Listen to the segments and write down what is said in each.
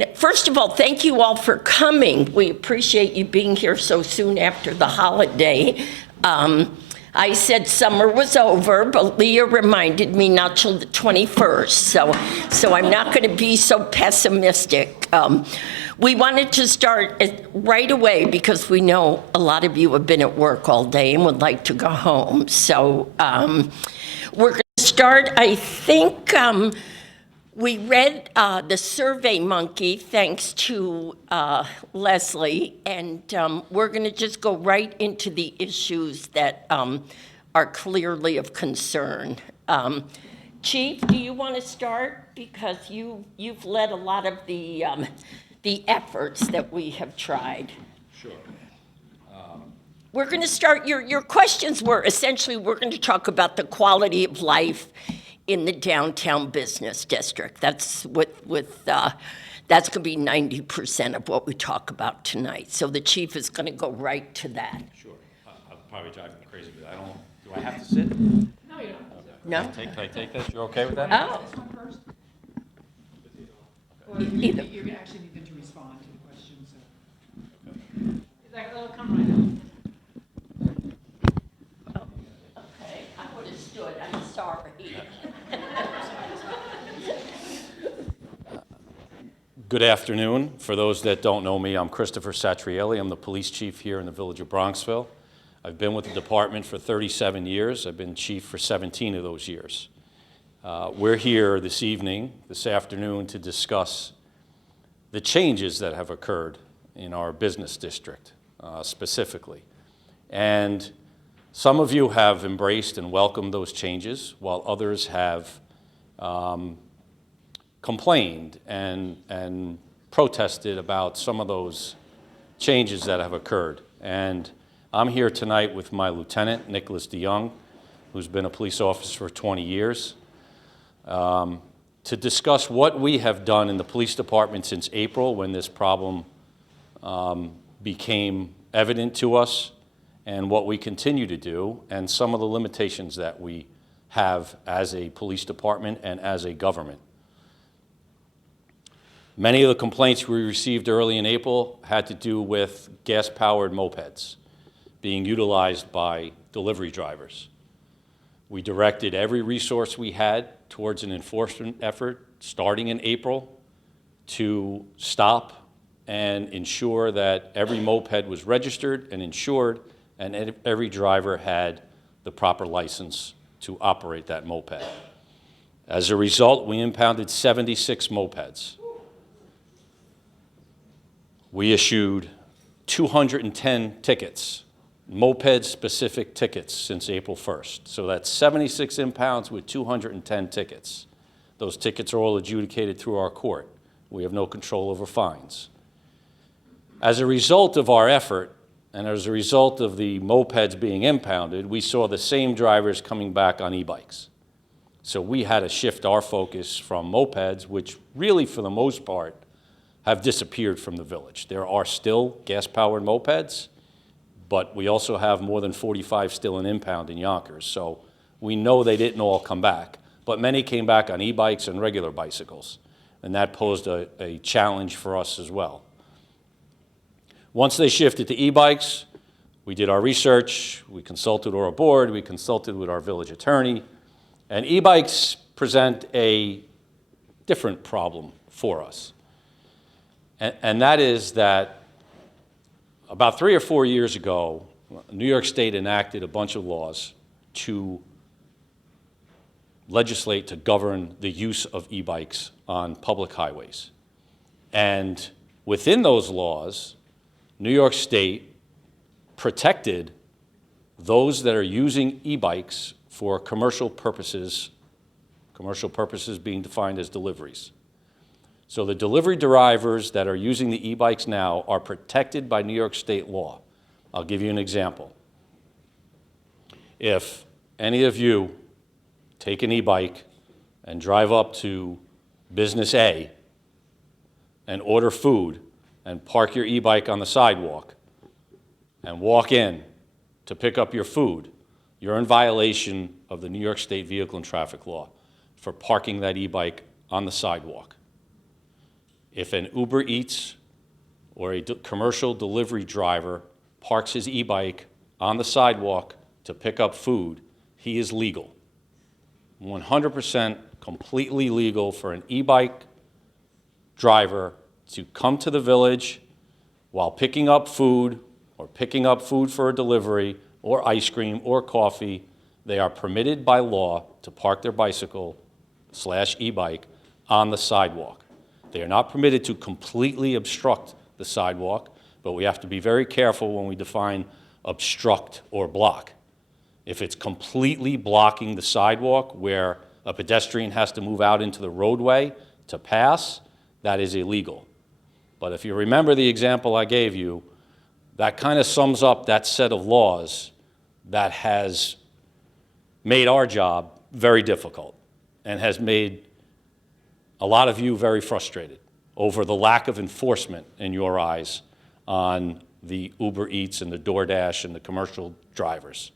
And first of all, thank you all for coming. We appreciate you being here so soon after the holiday. I said summer was over, but Leah reminded me not till the 21st, so I'm not going to be so pessimistic. We wanted to start right away because we know a lot of you have been at work all day and would like to go home. So we're going to start, I think, we read the Survey Monkey, thanks to Leslie, and we're going to just go right into the issues that are clearly of concern. Chief, do you want to start? Because you've led a lot of the efforts that we have tried. Sure. We're going to start, your questions were essentially, we're going to talk about the quality of life in the downtown business district. That's that's going to be 90% of what we talk about tonight. So the chief is going to go right to that. Sure. I'll probably drive me crazy, but do I have to sit? No, you don't. No? Can I take this? You're okay with that? Oh. Either. You actually need them to respond to the questions. It'll come right up. Okay, I would have stood. I'm sorry. Good afternoon. For those that don't know me, I'm Christopher Satrielli. I'm the police chief here in the village of Bronxville. I've been with the department for 37 years. I've been chief for 17 of those years. We're here this afternoon, to discuss the changes that have occurred in our business district specifically. And some of you have embraced and welcomed those changes, while others have complained and protested about some of those changes that have occurred. And I'm here tonight with my lieutenant, Nicholas DeYoung, who's been a police officer for 20 years, to discuss what we have done in the police department since April, when this problem became evident to us, and what we continue to do, and some of the limitations that we have as a police department and as a government. Many of the complaints we received early in April had to do with gas-powered mopeds being utilized by delivery drivers. We directed every resource we had towards an enforcement effort starting in April to stop and ensure that every moped was registered and insured, and every driver had the proper license to operate that moped. As a result, we impounded 76 mopeds. We issued 210 tickets, moped-specific tickets, since April 1st. So that's 76 impounds with 210 tickets. Those tickets are all adjudicated through our court. We have no control over fines. As a result of our effort, and as a result of the mopeds being impounded, we saw the same drivers coming back on e-bikes. So we had to shift our focus from mopeds, which really, for the most part, have disappeared from the village. There are still gas-powered mopeds, but we also have more than 45 still in impound in Yonkers. So we know they didn't all come back, but many came back on e-bikes and regular bicycles, and that posed a challenge for us as well. Once they shifted to e-bikes, we did our research, we consulted with our board, we consulted with our village attorney, and e-bikes present a different problem for us. And that is that about 3 or 4 years ago, New York State enacted a bunch of laws to legislate to govern the use of e-bikes on public highways. And within those laws, New York State protected those that are using e-bikes for commercial purposes being defined as deliveries. So the delivery drivers that are using the e-bikes now are protected by New York State law. I'll give you an example. If any of you take an e-bike and drive up to Business A and order food and park your e-bike on the sidewalk and walk in to pick up your food, you're in violation of the New York State Vehicle and Traffic Law for parking that e-bike on the sidewalk. If an Uber Eats or a commercial delivery driver parks his e-bike on the sidewalk to pick up food, he is legal. 100% completely legal for an e-bike driver to come to the village while picking up food or picking up food for a delivery or ice cream or coffee. They are permitted by law to park their bicycle / e-bike on the sidewalk. They are not permitted to completely obstruct the sidewalk, but we have to be very careful when we define obstruct or block. If it's completely blocking the sidewalk where a pedestrian has to move out into the roadway to pass, that is illegal. But if you remember the example I gave you, that kind of sums up that set of laws that has made our job very difficult and has made a lot of you very frustrated over the lack of enforcement in your eyes on the Uber Eats and the DoorDash and the commercial drivers.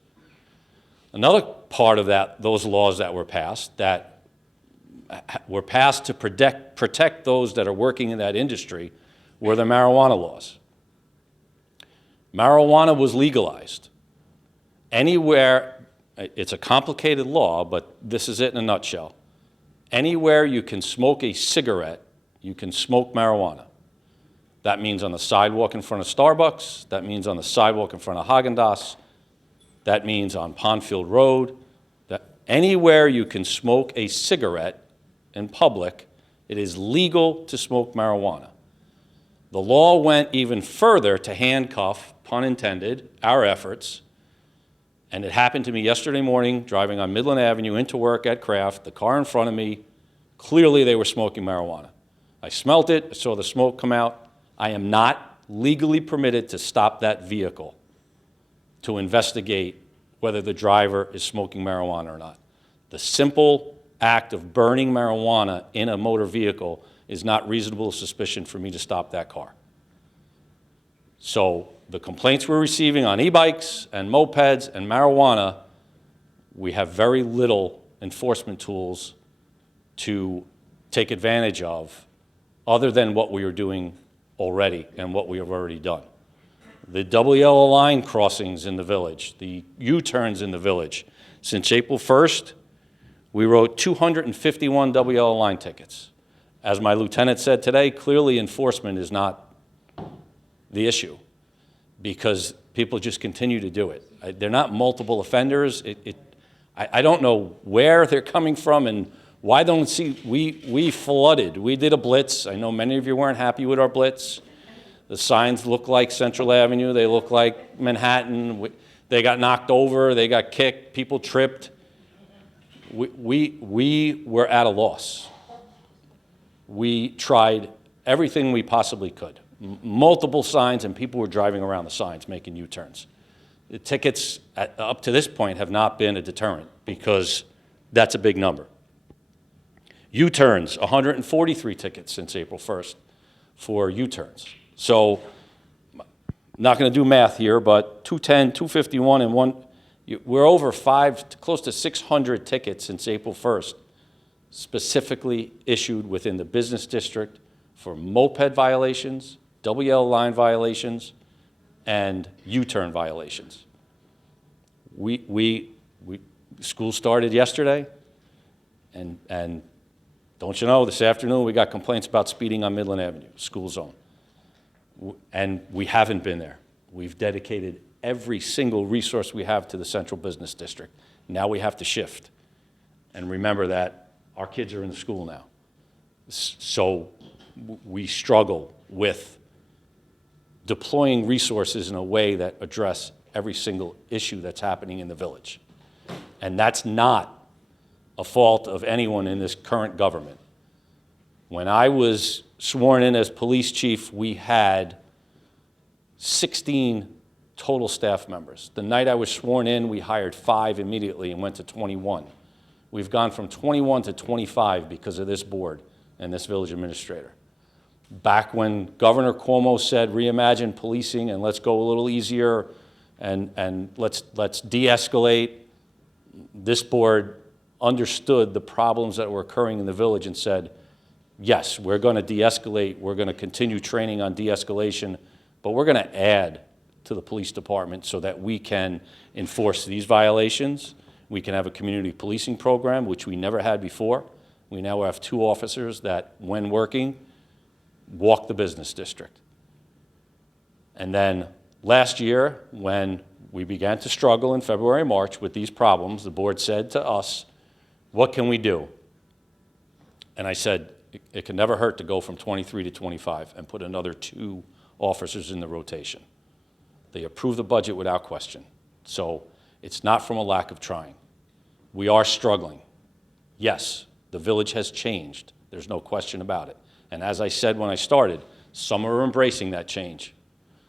Another part of those laws that were passed to protect those that are working in that industry were the marijuana laws. Marijuana was legalized. Anywhere, it's a complicated law, but this is it in a nutshell. Anywhere you can smoke a cigarette, you can smoke marijuana. That means on the sidewalk in front of Starbucks. That means on the sidewalk in front of Haagen-Dazs. That means on Pondfield Road. That anywhere you can smoke a cigarette in public, it is legal to smoke marijuana. The law went even further to handcuff, pun intended, our efforts. And it happened to me yesterday morning, driving on Midland Avenue into work at Kraft. The car in front of me, clearly they were smoking marijuana. I smelt it, I saw the smoke come out. I am not legally permitted to stop that vehicle to investigate whether the driver is smoking marijuana or not. The simple act of burning marijuana in a motor vehicle is not reasonable suspicion for me to stop that car. So the complaints we're receiving on e-bikes and mopeds and marijuana, we have very little enforcement tools to take advantage of other than what we are doing already and what we have already done. The double yellow line crossings in the village, the U-turns in the village. Since April 1st, we wrote 251 double yellow line tickets. As my lieutenant said today, clearly enforcement is not the issue because people just continue to do it. They're not multiple offenders. I don't know where they're coming from and why don't see, we flooded. We did a blitz. I know many of you weren't happy with our blitz. The signs look like Central Avenue. They look like Manhattan. They got knocked over. They got kicked. People tripped. We were at a loss. We tried everything we possibly could. Multiple signs, and people were driving around the signs making U-turns. The tickets up to this point have not been a deterrent because that's a big number. U-turns, 143 tickets since April 1st for U-turns. So, not going to do math here, but 210, 251, and one, we're over close to 600 tickets since April 1st, specifically issued within the business district for moped violations, double yellow line violations, and U-turn violations. School started yesterday, and don't you know, this afternoon we got complaints about speeding on Midland Avenue, school zone. And we haven't been there. We've dedicated every single resource we have to the central business district. Now we have to shift and remember that our kids are in the school now. So we struggle with deploying resources in a way that address every single issue that's happening in the village. And that's not a fault of anyone in this current government. When I was sworn in as police chief, we had 16 total staff members. The night I was sworn in, we hired 5 immediately and went to 21. We've gone from 21 to 25 because of this board and this village administrator. Back when Governor Cuomo said reimagine policing and let's go a little easier and let's de-escalate, this board understood the problems that were occurring in the village and said, yes, we're going to de-escalate, we're going to continue training on de-escalation, but we're going to add to the police department so that we can enforce these violations. We can have a community policing program, which we never had before. We now have 2 officers that, when working, walk the business district. And then last year, when we began to struggle in February, March with these problems, the board said to us, what can we do? And I said, it can never hurt to go from 23 to 25 and put another 2 officers in the rotation. They approved the budget without question. So it's not from a lack of trying. We are struggling. Yes, the village has changed. There's no question about it. And as I said when I started, some are embracing that change.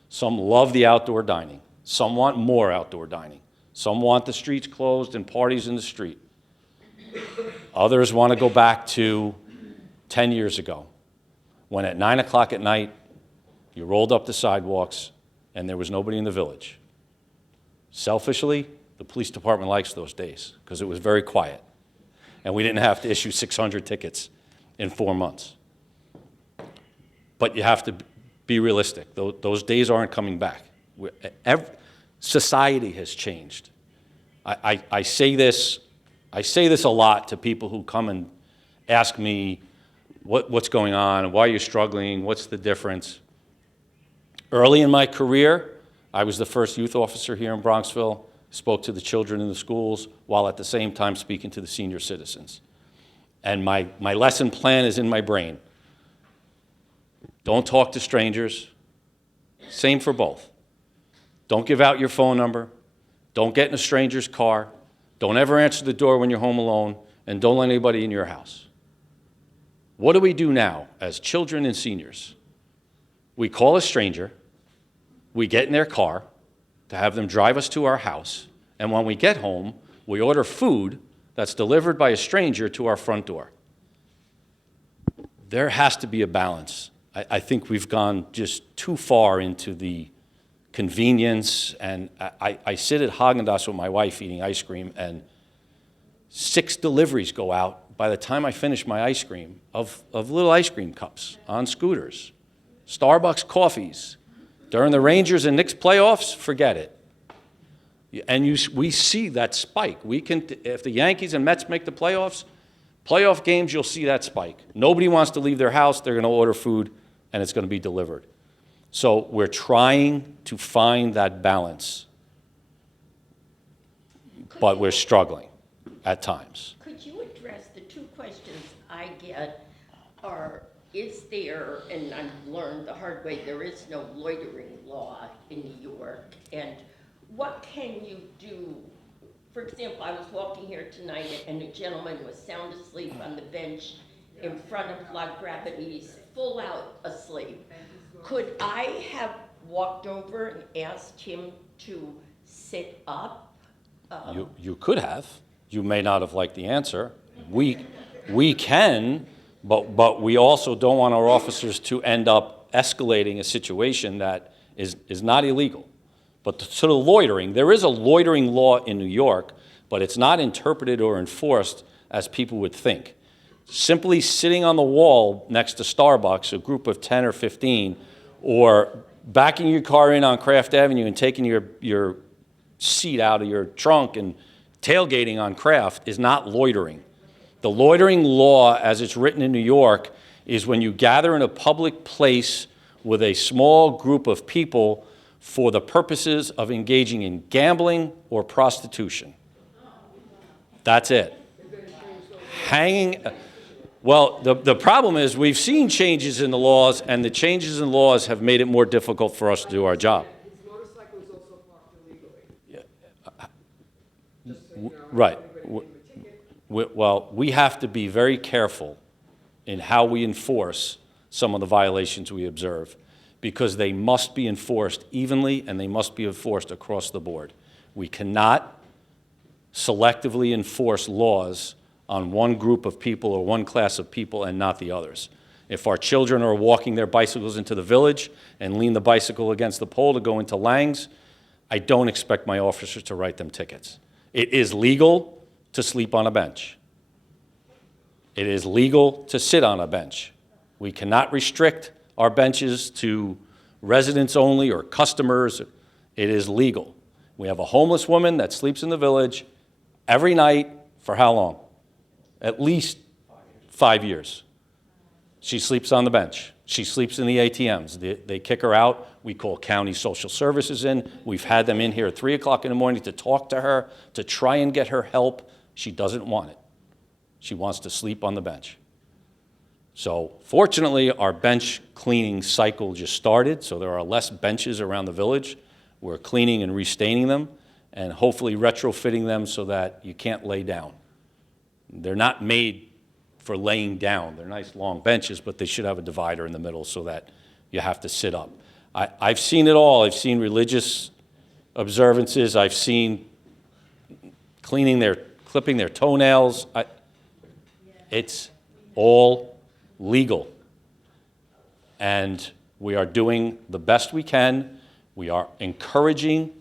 Some love the outdoor dining. Some want more outdoor dining. Some want the streets closed and parties in the street. Others want to go back to 10 years ago, when at 9 o'clock at night, you rolled up the sidewalks and there was nobody in the village. Selfishly, the police department likes those days because it was very quiet and we didn't have to issue 600 tickets in 4 months. But you have to be realistic. Those days aren't coming back. Society has changed. I say this a lot to people who come and ask me what's going on, why you're struggling, what's the difference. Early in my career, I was the first youth officer here in Bronxville, spoke to the children in the schools while at the same time speaking to the senior citizens. And my lesson plan is in my brain. Don't talk to strangers. Same for both. Don't give out your phone number. Don't get in a stranger's car. Don't ever answer the door when you're home alone. And don't let anybody in your house. What do we do now as children and seniors? We call a stranger. We get in their car to have them drive us to our house. And when we get home, we order food that's delivered by a stranger to our front door. There has to be a balance. I think we've gone just too far into the convenience. And I sit at Haagen-Dazs with my wife eating ice cream, and 6 deliveries go out by the time I finish my ice cream of little ice cream cups on scooters. Starbucks coffees. During the Rangers and Knicks playoffs, forget it. And we see that spike. If the Yankees and Mets make the playoffs, playoff games, you'll see that spike. Nobody wants to leave their house. They're going to order food, and it's going to be delivered. So we're trying to find that balance, but we're struggling at times. Could you address the 2 questions I get are, is there, and I've learned the hard way, there is no loitering law in New York, and what can you do? For example, I was walking here tonight and a gentleman was sound asleep on the bench in front of La Gravitese, full out asleep. Could I have walked over and asked him to sit up? You could have. You may not have liked the answer. We can, but we also don't want our officers to end up escalating a situation that is not illegal. But to the loitering, there is a loitering law in New York, but it's not interpreted or enforced as people would think. Simply sitting on the wall next to Starbucks, a group of 10 or 15, or backing your car in on Craft Avenue and taking your seat out of your trunk and tailgating on Craft is not loitering. The loitering law, as it's written in New York, is when you gather in a public place with a small group of people for the purposes of engaging in gambling or prostitution. That's it. Well, the problem is we've seen changes in the laws, and the changes in laws have made it more difficult for us to do our job. His motorcycle is also parked illegally. Right. Well, we have to be very careful in how we enforce some of the violations we observe, because they must be enforced evenly and they must be enforced across the board. We cannot selectively enforce laws on one group of people or one class of people and not the others. If our children are walking their bicycles into the village and lean the bicycle against the pole to go into Lang's, I don't expect my officers to write them tickets. It is legal to sleep on a bench. It is legal to sit on a bench. We cannot restrict our benches to residents only or customers. It is legal. We have a homeless woman that sleeps in the village every night for how long? At least 5 years. She sleeps on the bench. She sleeps in the ATMs. They kick her out. We call county social services in. We've had them in here at 3 o'clock in the morning to talk to her, to try and get her help. She doesn't want it. She wants to sleep on the bench. So fortunately, our bench cleaning cycle just started, so there are less benches around the village. We're cleaning and restaining them and hopefully retrofitting them so that you can't lay down. They're not made for laying down. They're nice long benches, but they should have a divider in the middle so that you have to sit up. I've seen it all. I've seen religious observances. I've seen clipping their toenails. It's all legal. And we are doing the best we can. We are encouraging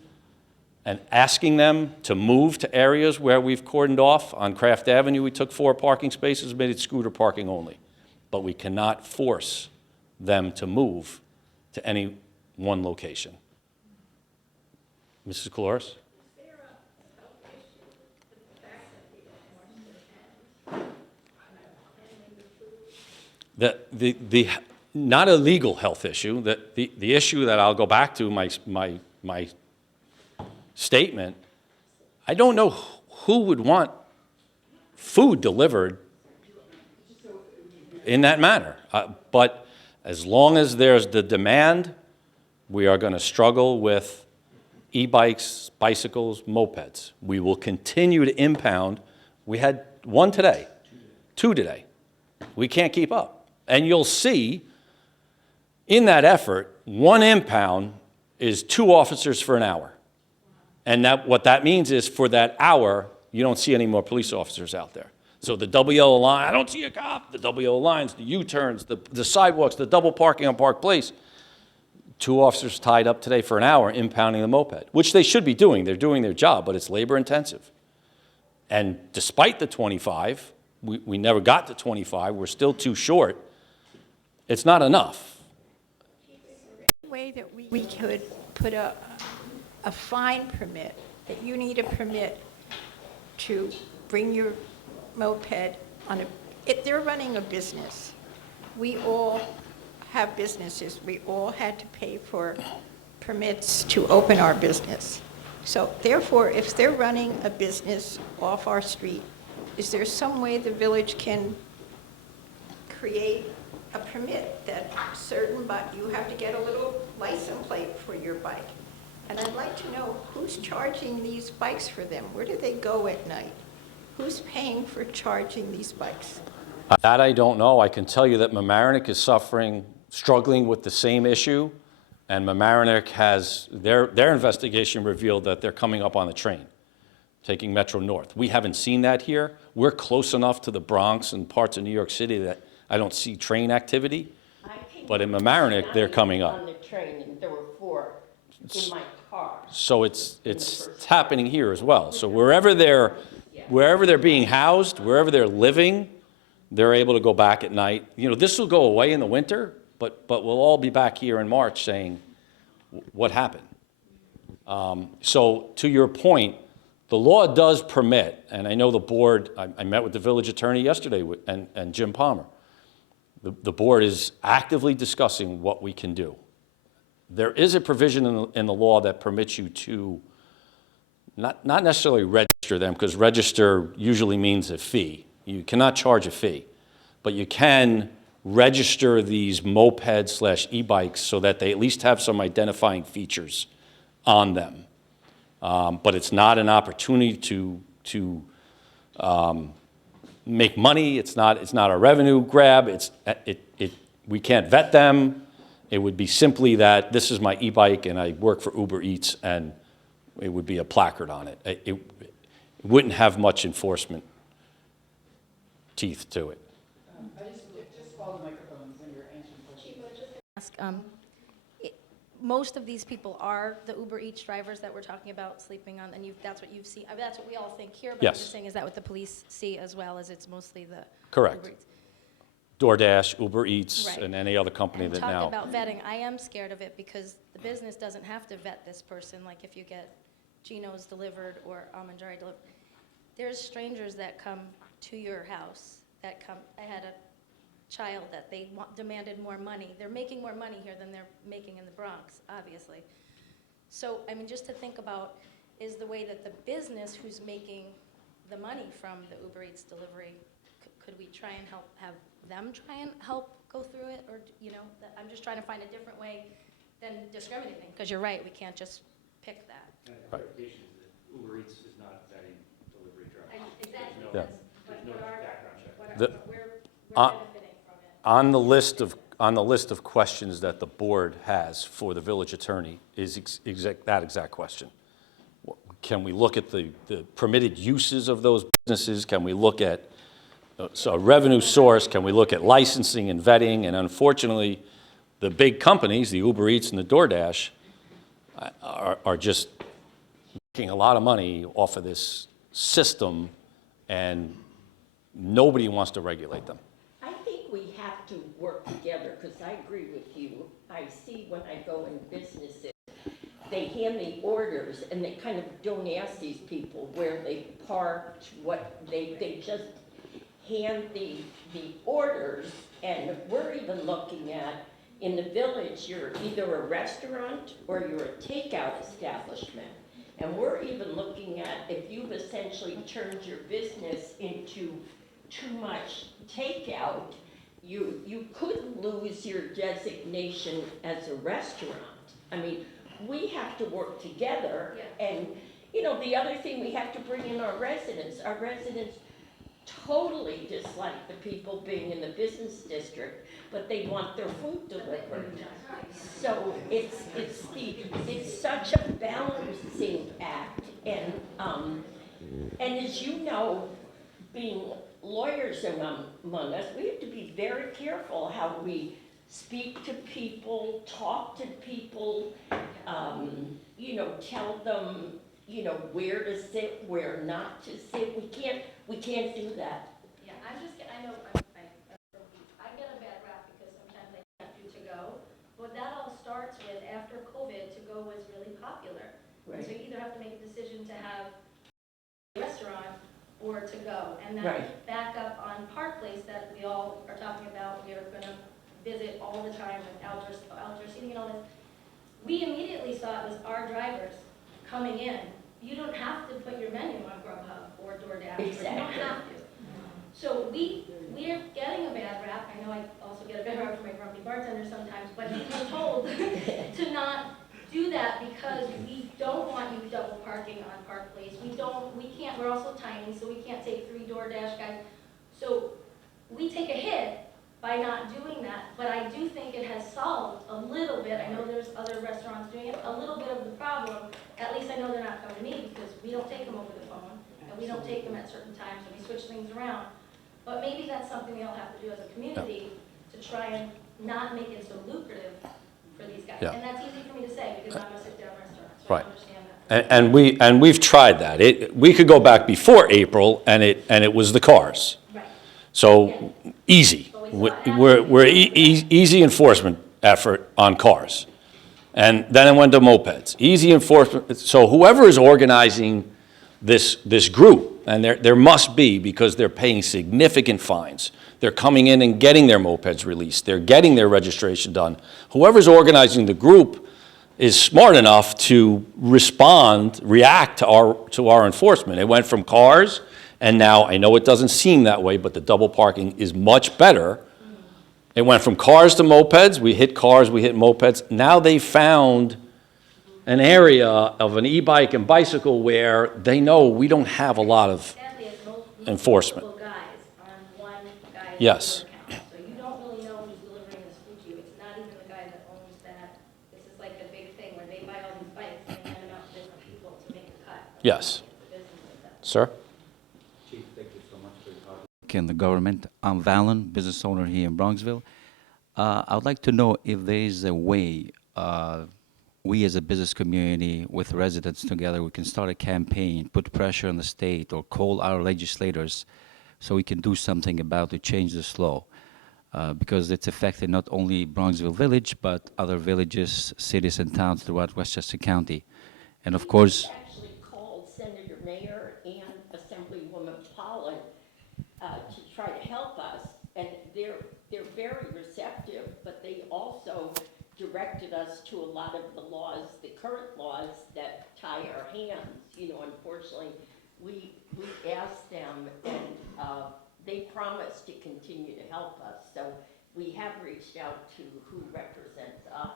and asking them to move to areas where we've cordoned off. On Craft Avenue, we took 4 parking spaces, made it scooter parking only. But we cannot force them to move to any one location. Mrs. Coloris? Not a legal health issue. The issue that I'll go back to, my statement, I don't know who would want food delivered in that manner. But as long as there's the demand, we are going to struggle with e-bikes, bicycles, mopeds. We will continue to impound. We had 1 today, 2 today. We can't keep up. And you'll see in that effort, 1 impound is 2 officers for an hour. And what that means is for that hour, you don't see any more police officers out there. So the double yellow line, I don't see a cop. The double yellow lines, the U-turns, the sidewalks, the double parking on Park Place. 2 officers tied up today for an hour impounding the moped, which they should be doing. They're doing their job, but it's labor intensive. And despite the 25, we never got to 25. We're still too short. It's not enough. Way that we could put a fine permit, that you need a permit to bring your moped on if they're running a business. We all have businesses. We all had to pay for permits to open our business. So therefore, if they're running a business off our street, is there some way the village can create a permit that certain, but you have to get a little license plate for your bike? And I'd like to know who's charging these bikes for them? Where do they go at night? Who's paying for charging these bikes? That I don't know. I can tell you that Mamaroneck is struggling with the same issue, and Mamaroneck has, their investigation revealed that they're coming up on the train, taking Metro North. We haven't seen that here. We're close enough to the Bronx and parts of New York City that I don't see train activity, but in Mamaroneck, they're coming up. On the train, and there were 4 in my car. So it's happening here as well. So wherever they're being housed, wherever they're living, they're able to go back at night. You know, this will go away in the winter, but we'll all be back here in March saying, what happened? So to your point, the law does permit, and I know the board, I met with the village attorney yesterday and Jim Palmer. The board is actively discussing what we can do. There is a provision in the law that permits you to not necessarily register them, because register usually means a fee. You cannot charge a fee, but you can register these mopeds / e-bikes so that they at least have some identifying features on them. But it's not an opportunity to make money. It's not a revenue grab. We can't vet them. It would be simply that this is my e-bike and I work for Uber Eats, and it would be a placard on it. It wouldn't have much enforcement teeth to it. Just follow the microphone when you're answering questions. most of these people are the Uber Eats drivers that we're talking about sleeping on, and that's what you've seen, I mean, that's what we all think here, but I'm Yes. just saying, is that what the police see as well, as it's mostly the Correct. Uber Eats? DoorDash, Uber Eats, Right. and any other company And that talk now. about vetting, I am scared of it because the business doesn't have to vet this person, like if you get Geno's delivered or Almanjari delivered. There's strangers that come to your house, I had a child that they demanded more money. They're making more money here than they're making in the Bronx, obviously. So, I mean, just to think about is the way that the business who's making the money from the Uber Eats delivery, could we try and have them try and help go through it? Or, I'm just trying to find a different way than discriminating, because you're right, we can't just pick that. And the clarification is that Uber Eats is not vetting delivery drivers. Exactly, Yeah. There's no background check. The- We're Uh, benefiting from it. On the list of questions that the board has for the village attorney is that exact question. Can we look at the permitted uses of those businesses? Can we look at a revenue source? Can we look at licensing and vetting? And unfortunately, the big companies, the Uber Eats and the DoorDash, are just making a lot of money off of this system, and nobody wants to regulate them. I think we have to work together, because I agree with you. I see when I go in businesses, they hand me orders, and they kind of don't ask these people where they parked, they just hand the orders, and we're even looking at, in the village, you're either a restaurant or you're a takeout establishment. And we're even looking at if you've essentially turned your business into too much takeout, you could lose your designation as a restaurant. I mean, we have to work together. Yeah. And, the other thing, we have to bring in our residents. Our residents totally dislike the people being in the business district, but they want their food delivered. So it's such a balancing act, and as you know, being lawyers among us, we have to be very careful how we speak to people, talk to people, tell them, where to sit, where not to sit. We can't do that. Yeah, I know, I get a bad rap because sometimes I can't do to-go, but that all starts with, after COVID, to-go was really popular. Right. So you either have to make a decision to have a restaurant or to-go. And that Right. back up on Park Place that we all are talking about, we are gonna visit all the time with outdoor seating and all this. We immediately saw it was our drivers coming in. You don't have to put your menu on Grubhub or DoorDash. You don't Exactly. have to. So we're getting a bad rap. I know I also get a bad rap from my grumpy bartender sometimes, but he's been told to not do that because we don't want you double parking on Park Place. We're also tiny, so we can't take 3 DoorDash guys. So we take a hit by not doing that, but I do think it has solved a little bit. I know there's other restaurants doing it, a little bit of the problem. At least I know they're not coming to me because we don't take them over the phone, and we don't take them at certain times, and we switch things around. But maybe that's something we all have to do as a community to try and not make it so lucrative for these guys. Yeah. And that's easy for me to say because I'm a sit-down restaurant, so Right. I understand that. And we've tried that. We could go back before April, and it was the cars. Right. So, easy. We're easy enforcement effort on cars. And then it went to mopeds. Easy enforcement, so whoever is organizing this group, and there must be, because they're paying significant fines. They're coming in and getting their mopeds released. They're getting their registration done. Whoever's organizing the group is smart enough to react to our enforcement. It went from cars, and now, I know it doesn't seem that way, but the double parking is much better. It went from cars to mopeds. We hit cars, we hit mopeds. Now they found an area of an e-bike and bicycle where they know we don't have a lot of Sadly, it's enforcement. multiple guys on one guy's Yes. Uber account. So you don't really know who's delivering this food to you. It's not even the guy that owns that. This is like a big thing where they buy all these bikes and they hand them out to different people to make a cut. Yes. It's a business like that. Sir? Chief, thank you so much for your hard work. In the government. I'm Valen, business owner here in Bronxville. I would like to know if there is a way we as a business community with residents together, we can start a campaign, put pressure on the state, or call our legislators so we can do something about to change this law. Because it's affected not only Bronxville Village, but other villages, cities, and towns throughout Westchester County. And of course, Actually called Senator Mayer and Assemblywoman Pollock to try to help us, and they're very receptive, but they also directed us to a lot of the laws, the current laws that tie our hands. You know, unfortunately, we asked them, and they promised to continue to help us. So we have reached out to who represents us,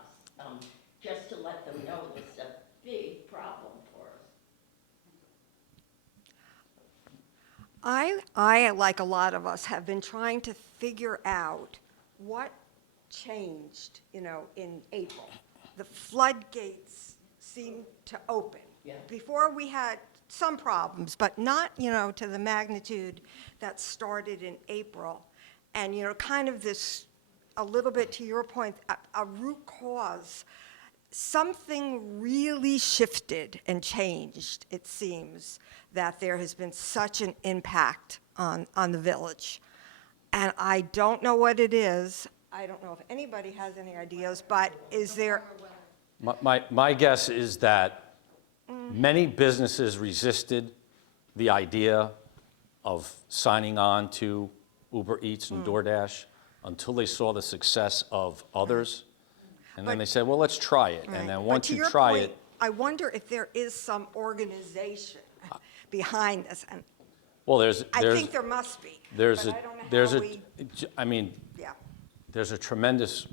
just to let them know it's a big problem for us. I, like a lot of us, have been trying to figure out what changed, in April. The floodgates seemed to open. Yeah. Before we had some problems, but not, to the magnitude that started in April. And, kind of this, a little bit to your point, a root cause. Something really shifted and changed, it seems, that there has been such an impact on the village. And I don't know what it is. I don't know if anybody has any ideas, but is there, My guess is that many businesses resisted the idea of signing on to Uber Eats and DoorDash until they saw the success of others. And then But- they said, well, let's try it. right. And then But once to you your try point, it, I wonder if there is some organization behind this. And well, there's, I think there must be. there's but a, I don't know there's how a, we- I mean, Yeah, there's a tremendous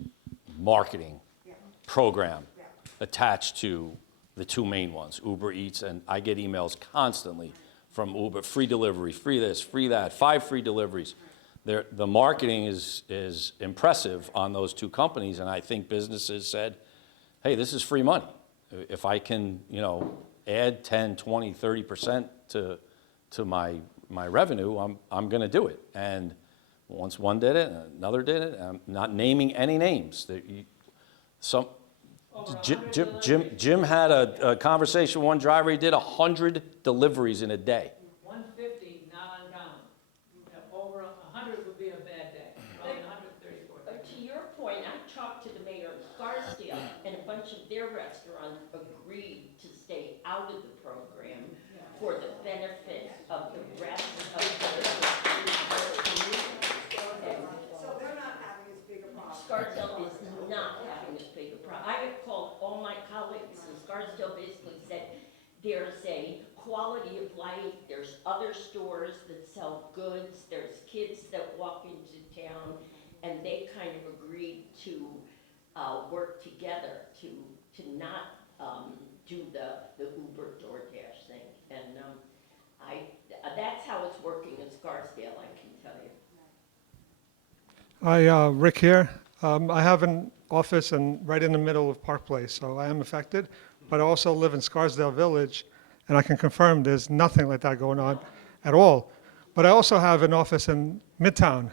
marketing yeah. program Yeah. attached to the two main ones, Uber Eats, and I get emails constantly from Uber, free delivery, free this, free that, 5 free deliveries. The marketing is impressive on those two companies, and I think businesses said, hey, this is free money. If I can, add 10, 20, 30% to my revenue, I'm going to do it. And once one did it, another did it. I'm not naming any names. Jim had a conversation with one driver. He did 100 deliveries in a day. 150, not uncommon. Over 100 would be a bad day, probably 134. To your point, I talked to the mayor of Scarsdale, and a bunch of their restaurants agreed to stay out of the program for the benefit of the rest of the community. So they're not having as big a problem. Scarsdale is not having as big a problem. I have called all my colleagues, and Scarsdale basically said, there's a quality of life, there's other stores that sell goods, there's kids that walk into town, and they kind of agreed to work together to not do the Uber DoorDash thing. And that's how it's working in Scarsdale, I can tell you. Hi, Rick here. I have an office right in the middle of Park Place, so I am affected. But I also live in Scarsdale Village, and I can confirm there's nothing like that going on at all. But I also have an office in Midtown,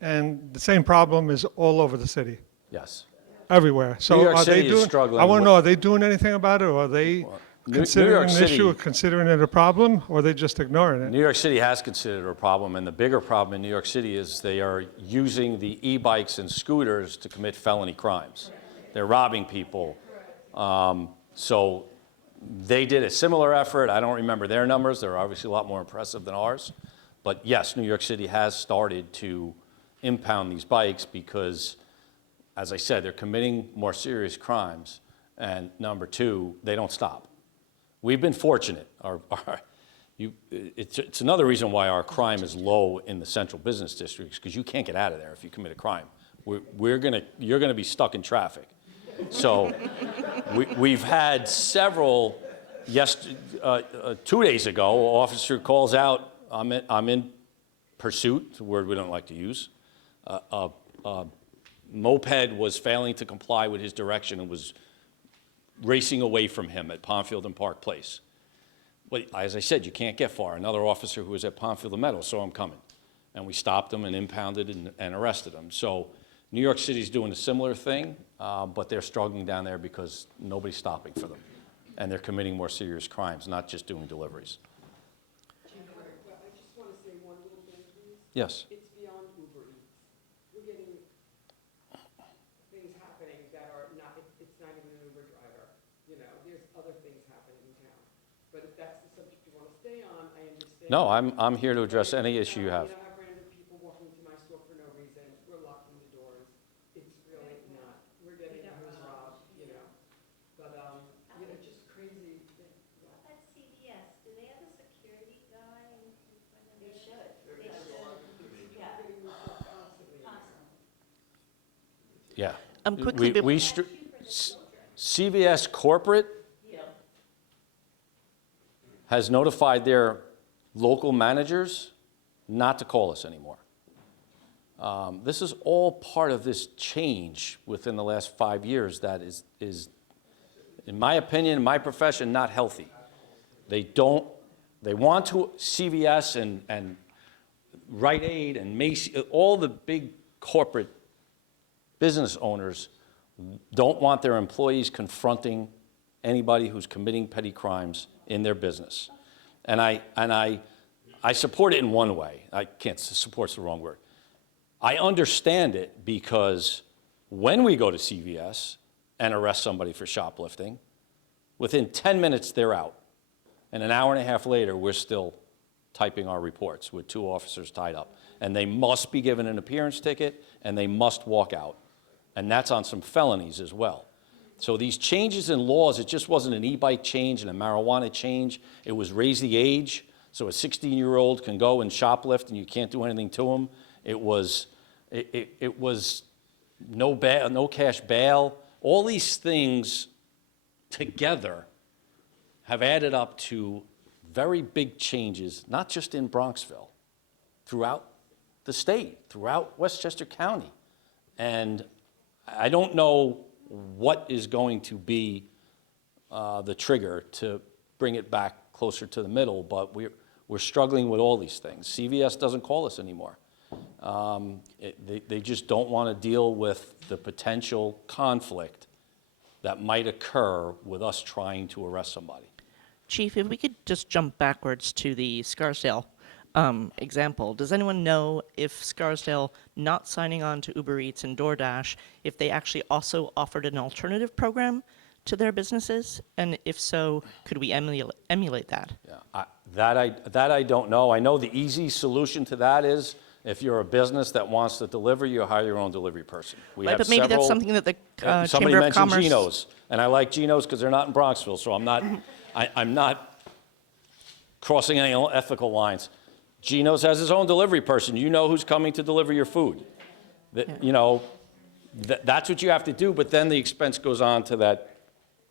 and the same problem is all over the city, Yes. everywhere. So New York are City they is doing? struggling I want to with- know, are they doing anything about it, or are they New considering York an issue, City- considering it a problem, or are they just ignoring it? New York City has considered it a problem, and the bigger problem in New York City is they are using the e-bikes and scooters to commit felony crimes. They're robbing people. So they did a similar effort. I don't remember their numbers. They're obviously a lot more impressive than ours. But yes, New York City has started to impound these bikes because, as I said, they're committing more serious crimes. And number two, they don't stop. We've been fortunate. It's another reason why our crime is low in the central business districts, because you can't get out of there if you commit a crime. You're gonna be stuck in traffic. So we've had several. 2 days ago, an officer calls out. I'm in pursuit, a word we don't like to use. A moped was failing to comply with his direction and was racing away from him at Pondfield and Park Place. But as I said, you can't get far. Another officer who was at Pondfield and Meadows saw him coming. And we stopped him and impounded and arrested him. So New York City's doing a similar thing, but they're struggling down there because nobody's stopping for them. And they're committing more serious crimes, not just doing deliveries. Well, I just want to say one little thing, please. Yes. It's beyond Uber Eats. We're getting things happening that are not, it's not even an Uber driver. You know, there's other things happening in town. But if that's the subject you want to stay on, I understand. No, I'm here to address any issue you have. You know, I have random people walking into my store for no reason. We're locking the doors. It's really not, we're getting hose robbed, you know. But, you know, just crazy. At CVS, do they have a security guy in front of They should. They should. Yeah. Yeah. Quickly, CVS corporate has notified their local managers not to call us anymore. This is all part of this change within the last 5 years that is, in my opinion, in my profession, not healthy. They want to, CVS and Rite Aid and Macy's, all the big corporate business owners don't want their employees confronting anybody who's committing petty crimes in their business. And I support it in one way. I can't, support's the wrong word. I understand it because when we go to CVS and arrest somebody for shoplifting, within 10 minutes they're out. And an hour and a half later, we're still typing our reports with 2 officers tied up. And they must be given an appearance ticket and they must walk out. And that's on some felonies as well. So these changes in laws, it just wasn't an e-bike change and a marijuana change. It was raise the age so a 16-year-old can go and shoplift and you can't do anything to him. It was no cash bail. All these things together have added up to very big changes, not just in Bronxville, throughout the state, throughout Westchester County. And I don't know what is going to be the trigger to bring it back closer to the middle, but we're struggling with all these things. CVS doesn't call us anymore. They just don't want to deal with the potential conflict that might occur with us trying to arrest somebody. Chief, if we could just jump backwards to the Scarsdale example. Does anyone know if Scarsdale not signing on to Uber Eats and DoorDash, if they actually also offered an alternative program to their businesses? And if so, could we emulate that? Yeah, that I don't know. I know the easy solution to that is if you're a business that wants to deliver, you hire your own delivery person. We Right, have but maybe several, that's something that the somebody Chamber of mentioned Commerce... Geno's, and I like Geno's because they're not in Bronxville, so I'm not, I'm not crossing any ethical lines. Geno's has his own delivery person. You know who's coming to deliver your food. You know, that's what you have to do, but then the expense goes on to that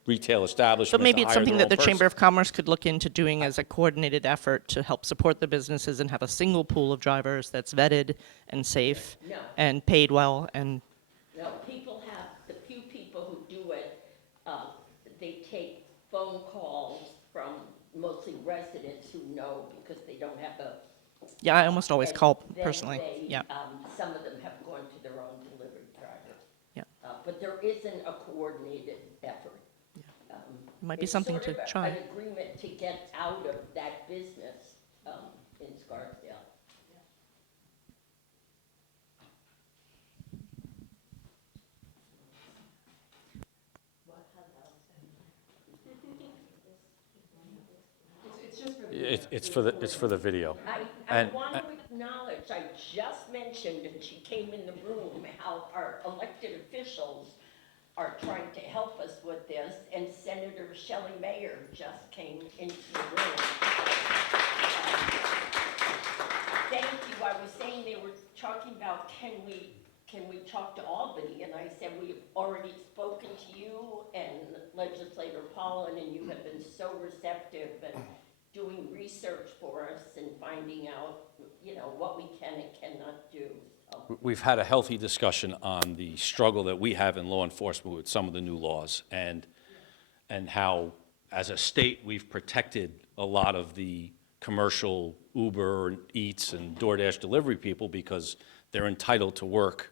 retail establishment. But maybe to it's hire something their that own the Chamber person. of Commerce could look into doing as a coordinated effort to help support the businesses and have a single pool of drivers that's vetted and safe No. and paid well and... No, people have, the few people who do it, they take phone calls from mostly residents who know because they don't have a. Yeah, I almost always and call then personally. they, Yeah. Some of them have gone to their own delivery driver. Yeah. But there isn't a coordinated effort. Might be It's something sort to of try. an agreement to get out of that business in Scarsdale. It's just for the. It's for the video. I And- want to acknowledge, I just mentioned, and she came in the room, how our elected officials are trying to help us with this, and Senator Shelley Mayer just came into the room. Thank you. I was saying they were talking about, can we talk to Albany? And I said, we've already spoken to you and Legislator Pollen, and you have been so receptive and doing research for us and finding out, you know, what we can and cannot do. So, We've had a healthy discussion on the struggle that we have in law enforcement with some of the new laws and how, as a state, we've protected a lot of the commercial Uber and Eats and DoorDash delivery people because they're entitled to work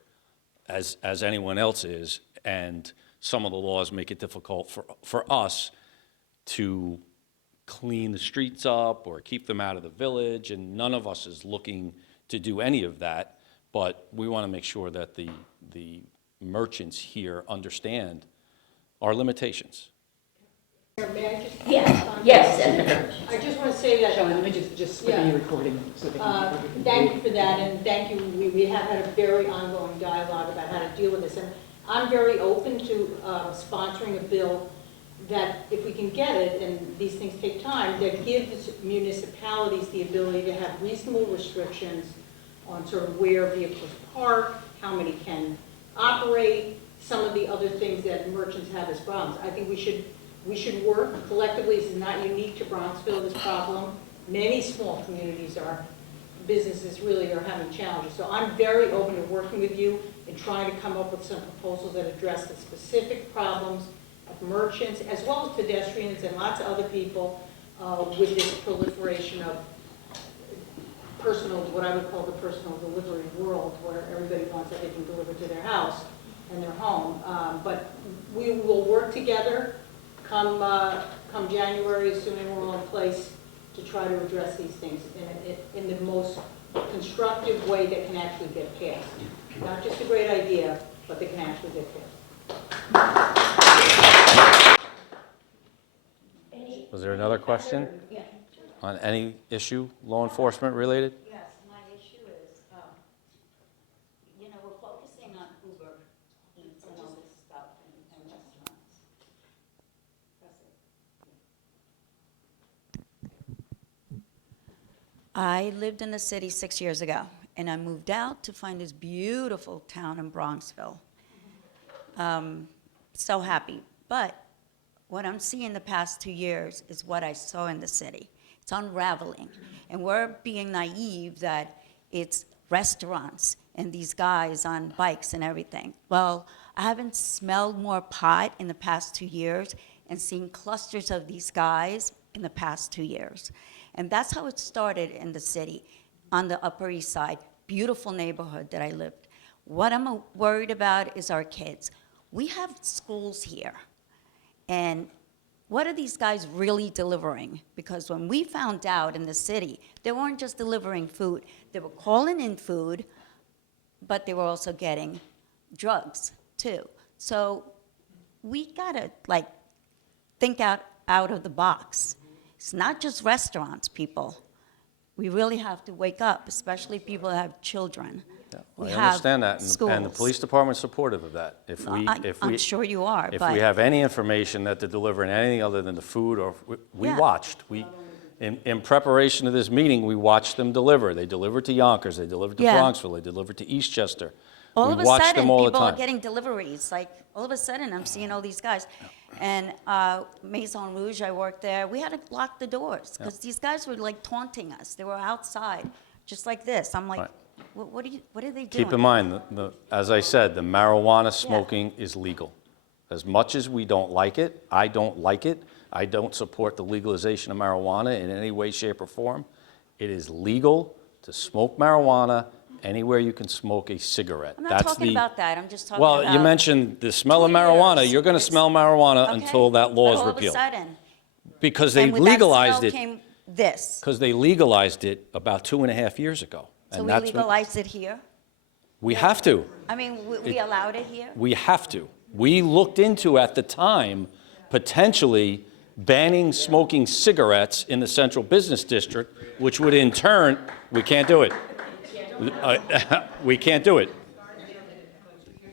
as anyone else is, and some of the laws make it difficult for us to clean the streets up or keep them out of the village, and none of us is looking to do any of that, but we want to make sure that the merchants here understand our limitations. Yes, Senator. I just want to say that, Shelley, let me just skip Yeah. your recording so they can. thank you for that, and thank you, we have had a very ongoing dialogue about how to deal with this, and I'm very open to sponsoring a bill that, if we can get it, and these things take time, that gives municipalities the ability to have reasonable restrictions on sort of where vehicles park, how many can operate, some of the other things that merchants have as problems. I think we should work collectively. This is not unique to Bronxville, this problem. Many small communities businesses really are having challenges. So I'm very open to working with you and trying to come up with some proposals that address the specific problems of merchants, as well as pedestrians and lots of other people with this proliferation of what I would call the personal delivery world, where everybody wants everything delivered to their house and their home. But we will work together come January, assuming we're all in place, to try to address these things in the most constructive way that can actually get passed. Not just a great idea, but that can actually get passed. Was there another question? Yeah. On any issue, law enforcement related? Yes, my issue is, we're focusing on Uber Eats and all this stuff and restaurants. That's it. I lived in the city 6 years ago, and I moved out to find this beautiful town in Bronxville. So happy. But what I'm seeing the past 2 years is what I saw in the city. It's unraveling. And we're being naive that it's restaurants and these guys on bikes and everything. Well, I haven't smelled more pot in the past 2 years and seen clusters of these guys in the past 2 years. And that's how it started in the city, on the Upper East Side, beautiful neighborhood that I lived. What I'm worried about is our kids. We have schools here, and what are these guys really delivering? Because when we found out in the city, they weren't just delivering food. They were calling in food, but they were also getting drugs, too. So we gotta, think out of the box. It's not just restaurants, people. We really have to wake up, especially people that have children. We I have understand that, and the schools. police department's supportive of that. I'm sure you are, If but we have any information that they're delivering anything other than the food, or we Yeah. watched. In preparation of this meeting, we watched them deliver. They delivered to Yonkers, they delivered to Yeah. Bronxville, they delivered to Eastchester. all We of a watched sudden, them all the people are time. getting deliveries. All of a sudden, I'm seeing all these guys. And Maison Rouge, I worked there. We had to lock the doors because these guys were taunting us. They were outside, just like this. I'm like, Right. what are they doing? Keep in mind, as I said, the marijuana smoking is legal. As much as we don't like it, I don't like it, I don't support the legalization of marijuana in any way, shape, or form. It is legal to smoke marijuana anywhere you can smoke a cigarette. I'm not talking about that. I'm just talking Well, about. you mentioned the smell of 2 marijuana. years. You're going to It's- smell marijuana Okay, until that law is but repealed. All of a sudden. Because they and with legalized that it, smell came this. because they legalized it about 2.5 years ago. So And we that's when- legalized it here? We have to. I mean, we allowed it here? We have to. We looked into, at the time, potentially banning smoking cigarettes in the central business district, which would in turn, we can't do it. We can't do it.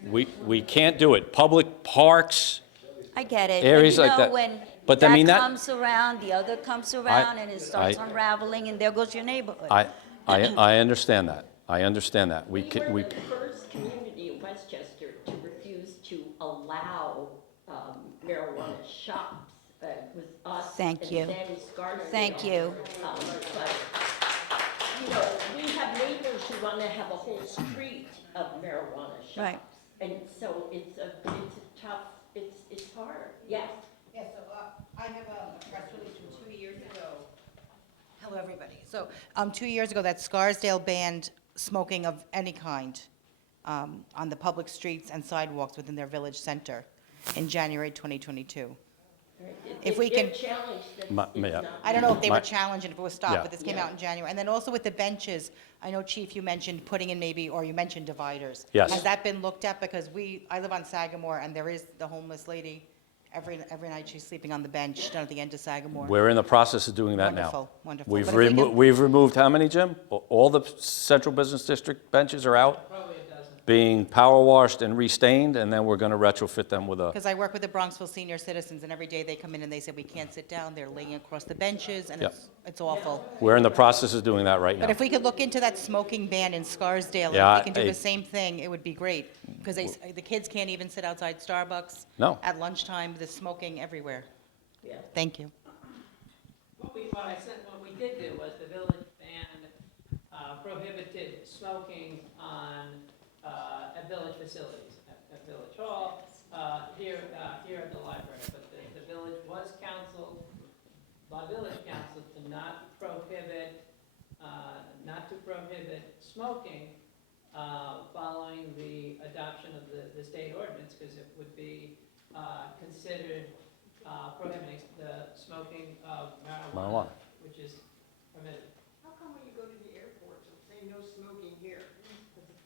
We can't do it. Public parks, I get it. areas But like that. when But I mean, that that- comes around, the other comes around, and it starts unraveling, and there goes your neighborhood. I understand that. I understand that. We were the first community in Westchester to refuse to allow marijuana shops. It was us Thank you. and Sandy Scarsdale. Thank you. But, we have neighbors who want to have a whole street of marijuana shops. Right. And so it's a tough, it's hard. Yes. Yeah, so I have a press release from 2 years ago. Hello, everybody. So 2 years ago, that Scarsdale banned smoking of any kind on the public streets and sidewalks within their village center in January 2022. If we can- They're challenged that Ma- it's yeah. not- I don't know if they were My- challenged and if it was Yeah. stopped, but this came Yeah. out in January. And then also with the benches, I know, Chief, you mentioned putting in maybe, or you mentioned dividers. Yes. Has that been looked at? Because I live on Sagamore, and there is the homeless lady, every night she's sleeping on the bench down at the end of Sagamore. We're in the process of doing that now. Wonderful, wonderful. We've But if we can- we've removed how many, Jim? All the Central Business District benches are out? Probably a dozen. Being power washed and restained, and then we're going to retrofit them with a, Because I work with the Bronxville senior citizens, and every day they come in and they say, we can't sit down, they're laying across the benches, and Yep. it's awful. we're in the process of doing that right But now. if we could look into that smoking ban in Scarsdale, Yeah, and if we can do I- the same thing, it would be great. Because the kids can't even sit outside Starbucks. No. At lunchtime, there's smoking everywhere. Yeah. Thank you. What we did do was the village banned, prohibited smoking on, at village facilities, at Village Hall, here at the library. But the village was counseled, by village council, to not to prohibit smoking, following the adoption of the state ordinance, because it would be, considered, prohibiting the smoking of marijuana, which is permitted. How come when you go to the airport, it'll say no smoking here?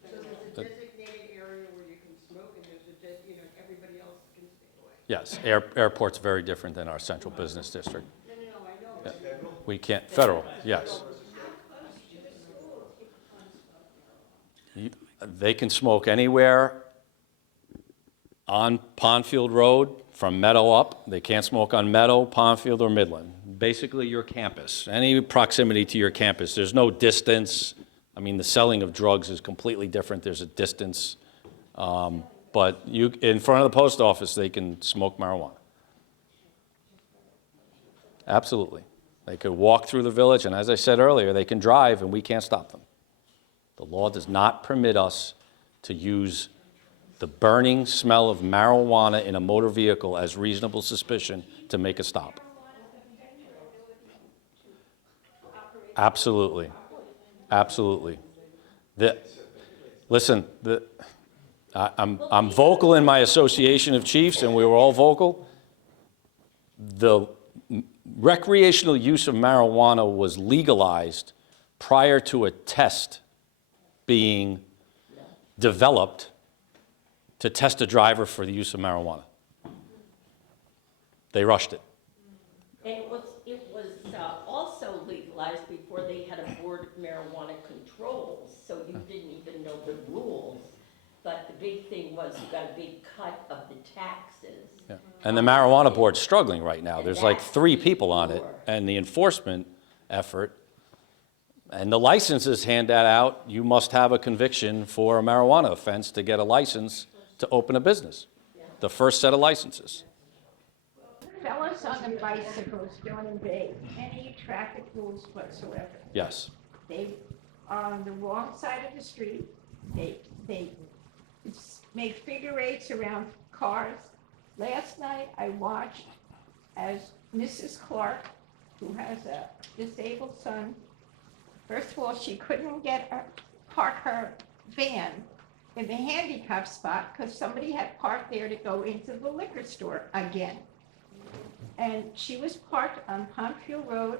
So there's a designated area where you can smoke, and there's everybody else can stay away. Yes, airport's very different than our Central Business District. No, I know. Yeah. We can't, federal, yes. They can smoke anywhere on Pondfield Road from Meadow up. They can't smoke on Meadow, Pondfield, or Midland. Basically, your campus, any proximity to your campus. There's no distance. I mean, the selling of drugs is completely different. There's a distance. But in front of the post office, they can smoke marijuana. Absolutely. They could walk through the village, and as I said earlier, they can drive, and we can't stop them. The law does not permit us to use the burning smell of marijuana in a motor vehicle as reasonable suspicion to make a stop. Absolutely. Absolutely. Listen, I'm vocal in my association of chiefs, and we were all vocal. The recreational use of marijuana was legalized prior to a test being developed to test a driver for the use of marijuana. They rushed it. And it was also legalized before they had a board of marijuana controls, so you didn't even know the rules. But the big thing was you got a big cut of the taxes. Yeah. And the marijuana board's struggling right now. There's like 3 people on it, and the enforcement effort, and the licenses hand that out, you must have a conviction for a marijuana offense to get a license to open a business. The first set of licenses. Fellas on the bicycles don't obey any traffic rules whatsoever. Yes. They are on the wrong side of the street. They make figure eights around cars. Last night, I watched as Mrs. Clark, who has a disabled son, first of all, she couldn't park her van in the handicap spot because somebody had parked there to go into the liquor store again. And she was parked on Pondfield Road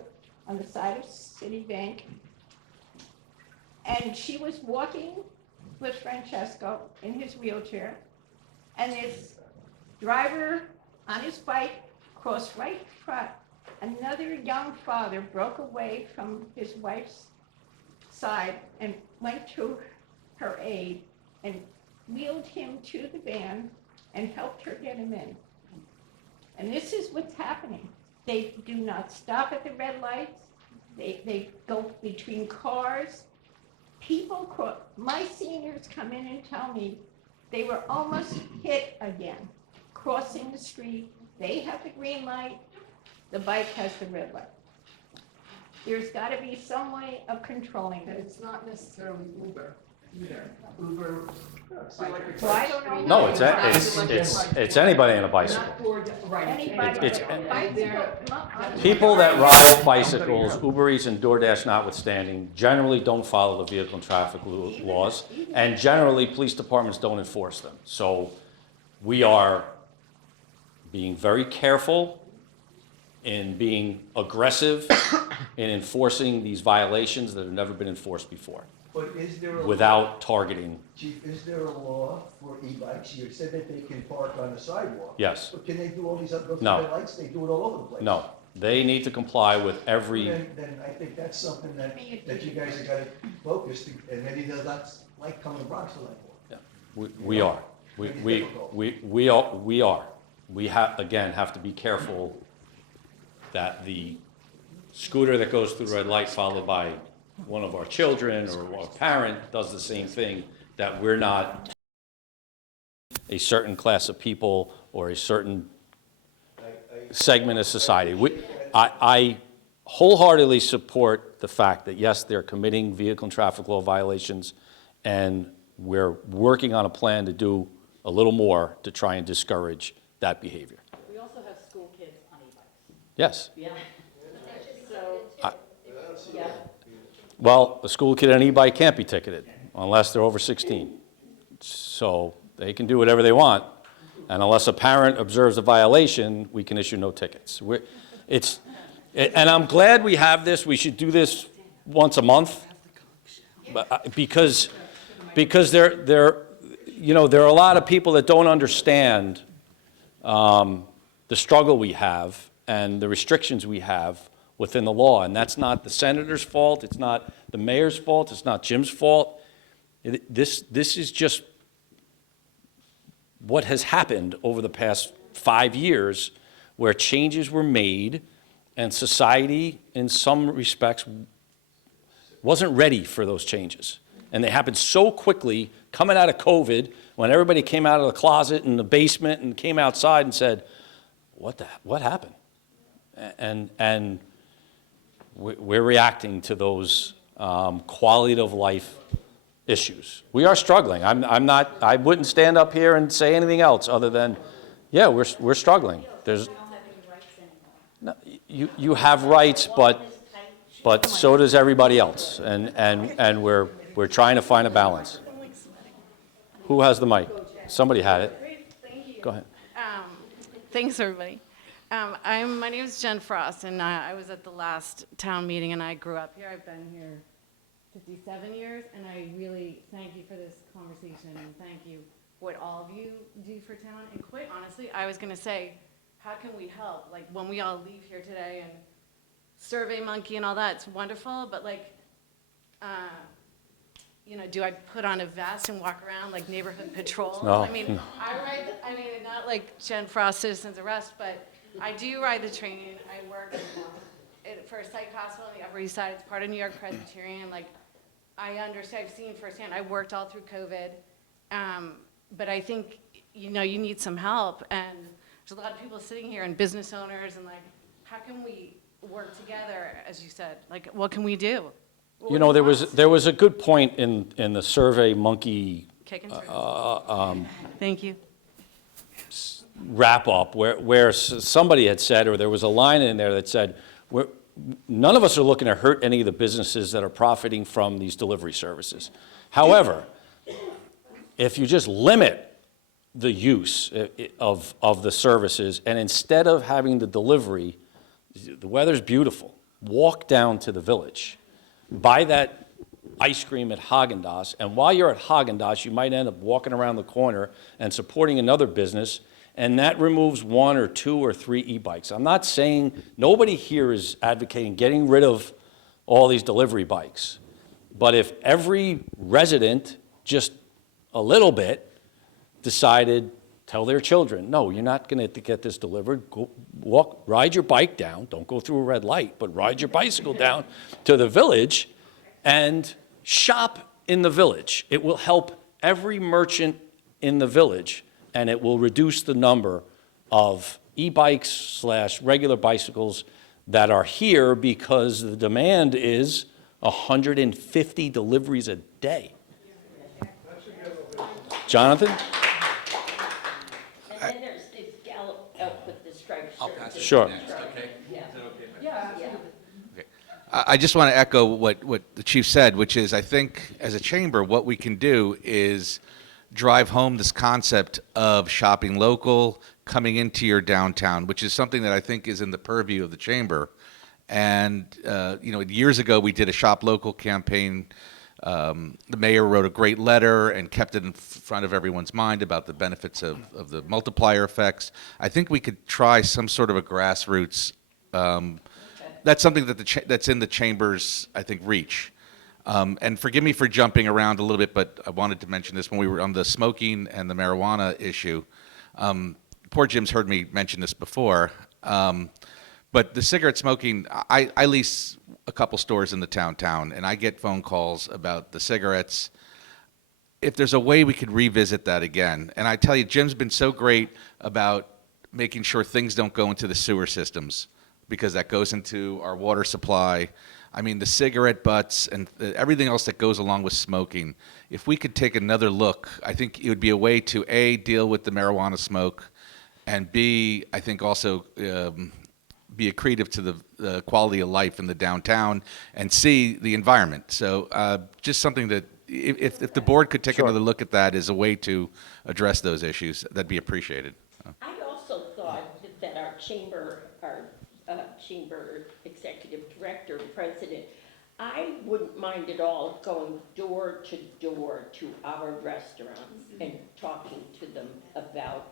on the side of Citibank. And she was walking with Francesco in his wheelchair. And this driver on his bike crossed right in front. Another young father broke away from his wife's side and went to her aid and wheeled him to the van and helped her get him in. And this is what's happening. They do not stop at the red lights. They go between cars. My seniors come in and tell me they were almost hit again, crossing the street. They have the green light, the bike has the red light. There's got to be some way of controlling And it. it's not necessarily Uber. either. Uber, So I don't know. No, it's anybody on a bicycle. not for, right. Anybody, It's- bicycle, People that ride bicycles, Uber Eats and DoorDash notwithstanding, generally don't follow the vehicle and traffic laws, and generally, police departments don't enforce them. So we are being very careful in being aggressive in enforcing these violations that have never been enforced before, But is there a without targeting. Chief, is there a law for e-bikes? You said that they can park on the sidewalk. Yes. But can they do all these other No. red lights? They do it all over the place. No, they need to comply with every, Then I think that's something that you guys have got to focus, and maybe they'll not like coming to Bronxville anymore. we are. We are. We have, again, have to be careful that the scooter that goes through the red light followed by one of our children or a parent does the same thing, that we're not a certain class of people or a certain segment of society. I wholeheartedly support the fact that, yes, they're committing vehicle and traffic law violations, and we're working on a plan to do a little more to try and discourage that behavior. We also have school kids on e-bikes. Yes. Yeah. So, yeah. Well, a school kid on an e-bike can't be ticketed unless they're over 16. So they can do whatever they want, and unless a parent observes a violation, we can issue no tickets. And I'm glad we have this. We should do this once a month, because there are a lot of people that don't understand the struggle we have and the restrictions we have within the law. And that's not the senator's fault. It's not the mayor's fault. It's not Jim's fault. This is just what has happened over the past 5 years, where changes were made and society, in some respects, wasn't ready for those changes. And they happened so quickly, coming out of COVID, when everybody came out of the closet in the basement and came outside and said, what happened? And we're reacting to those quality of life issues. We are struggling. I wouldn't stand up here and say anything else other than, yeah, we're struggling. No, you have rights, but so does everybody else, and we're trying to find a balance. Who has the mic? Somebody had it. Go ahead. Thanks, everybody. My name is Jen Frost, and I was at the last town meeting, and I grew up here. I've been here 57 years, and I really thank you for this conversation, and thank you for what all of you do for town. And quite honestly, I was going to say, how can we help? Like, when we all leave here today, and Survey Monkey and all that, it's wonderful, but like, do I put on a vest and walk around like neighborhood patrol? No. I mean, not like Jen Frost Citizens Arrest, but I do ride the train. I work for a psych hospital on the Upper East Side. It's part of New York Presbyterian. Like, I understand, I've seen firsthand. I worked all through COVID. But I think, you need some help. And there's a lot of people sitting here and business owners, and like, how can we work together, as you said? Like, what can we do? There was a good point in the Survey Monkey Thank you. wrap up where somebody had said, or there was a line in there that said, none of us are looking to hurt any of the businesses that are profiting from these delivery services. However, if you just limit the use of the services, and instead of having the delivery, the weather's beautiful, walk down to the village, buy that ice cream at Haagen-Dazs, and while you're at Haagen-Dazs, you might end up walking around the corner and supporting another business, and that removes 1 or 2 or 3 e-bikes. I'm not saying, nobody here is advocating getting rid of all these delivery bikes, but if every resident just a little bit decided, tell their children, no, you're not going to get this delivered. Go walk, ride your bike down. Don't go through a red light, but ride your bicycle down to the village and shop in the village. It will help every merchant in the village, and it will reduce the number of e-bikes / regular bicycles that are here, because the demand is 150 deliveries a day. Jonathan? And then there's this gal out with the striped shirt. Sure. I just want to echo what the chief said, which is I think as a chamber, what we can do is drive home this concept of shopping local, coming into your downtown, which is something that I think is in the purview of the chamber. And, years ago, we did a shop local campaign. The mayor wrote a great letter and kept it in front of everyone's mind about the benefits of the multiplier effects. I think we could try some sort of a grassroots. That's something that that's in the chamber's, I think, reach. And forgive me for jumping around a little bit, but I wanted to mention this when we were on the smoking and the marijuana issue. Poor Jim's heard me mention this before. But the cigarette smoking, I lease a couple stores in the town, and I get phone calls about the cigarettes. If there's a way we could revisit that again, and I tell you, Jim's been so great about making sure things don't go into the sewer systems, because that goes into our water supply. I mean, the cigarette butts and everything else that goes along with smoking. If we could take another look, I think it would be a way to, A, deal with the marijuana smoke, and B, I think also be accretive to the quality of life in the downtown, and C, the environment. So just something that, if the board could take another look at that as a way to address those issues, that'd be appreciated. I also thought that our chamber executive director, president, I wouldn't mind at all going door to door to our restaurants and talking to them about,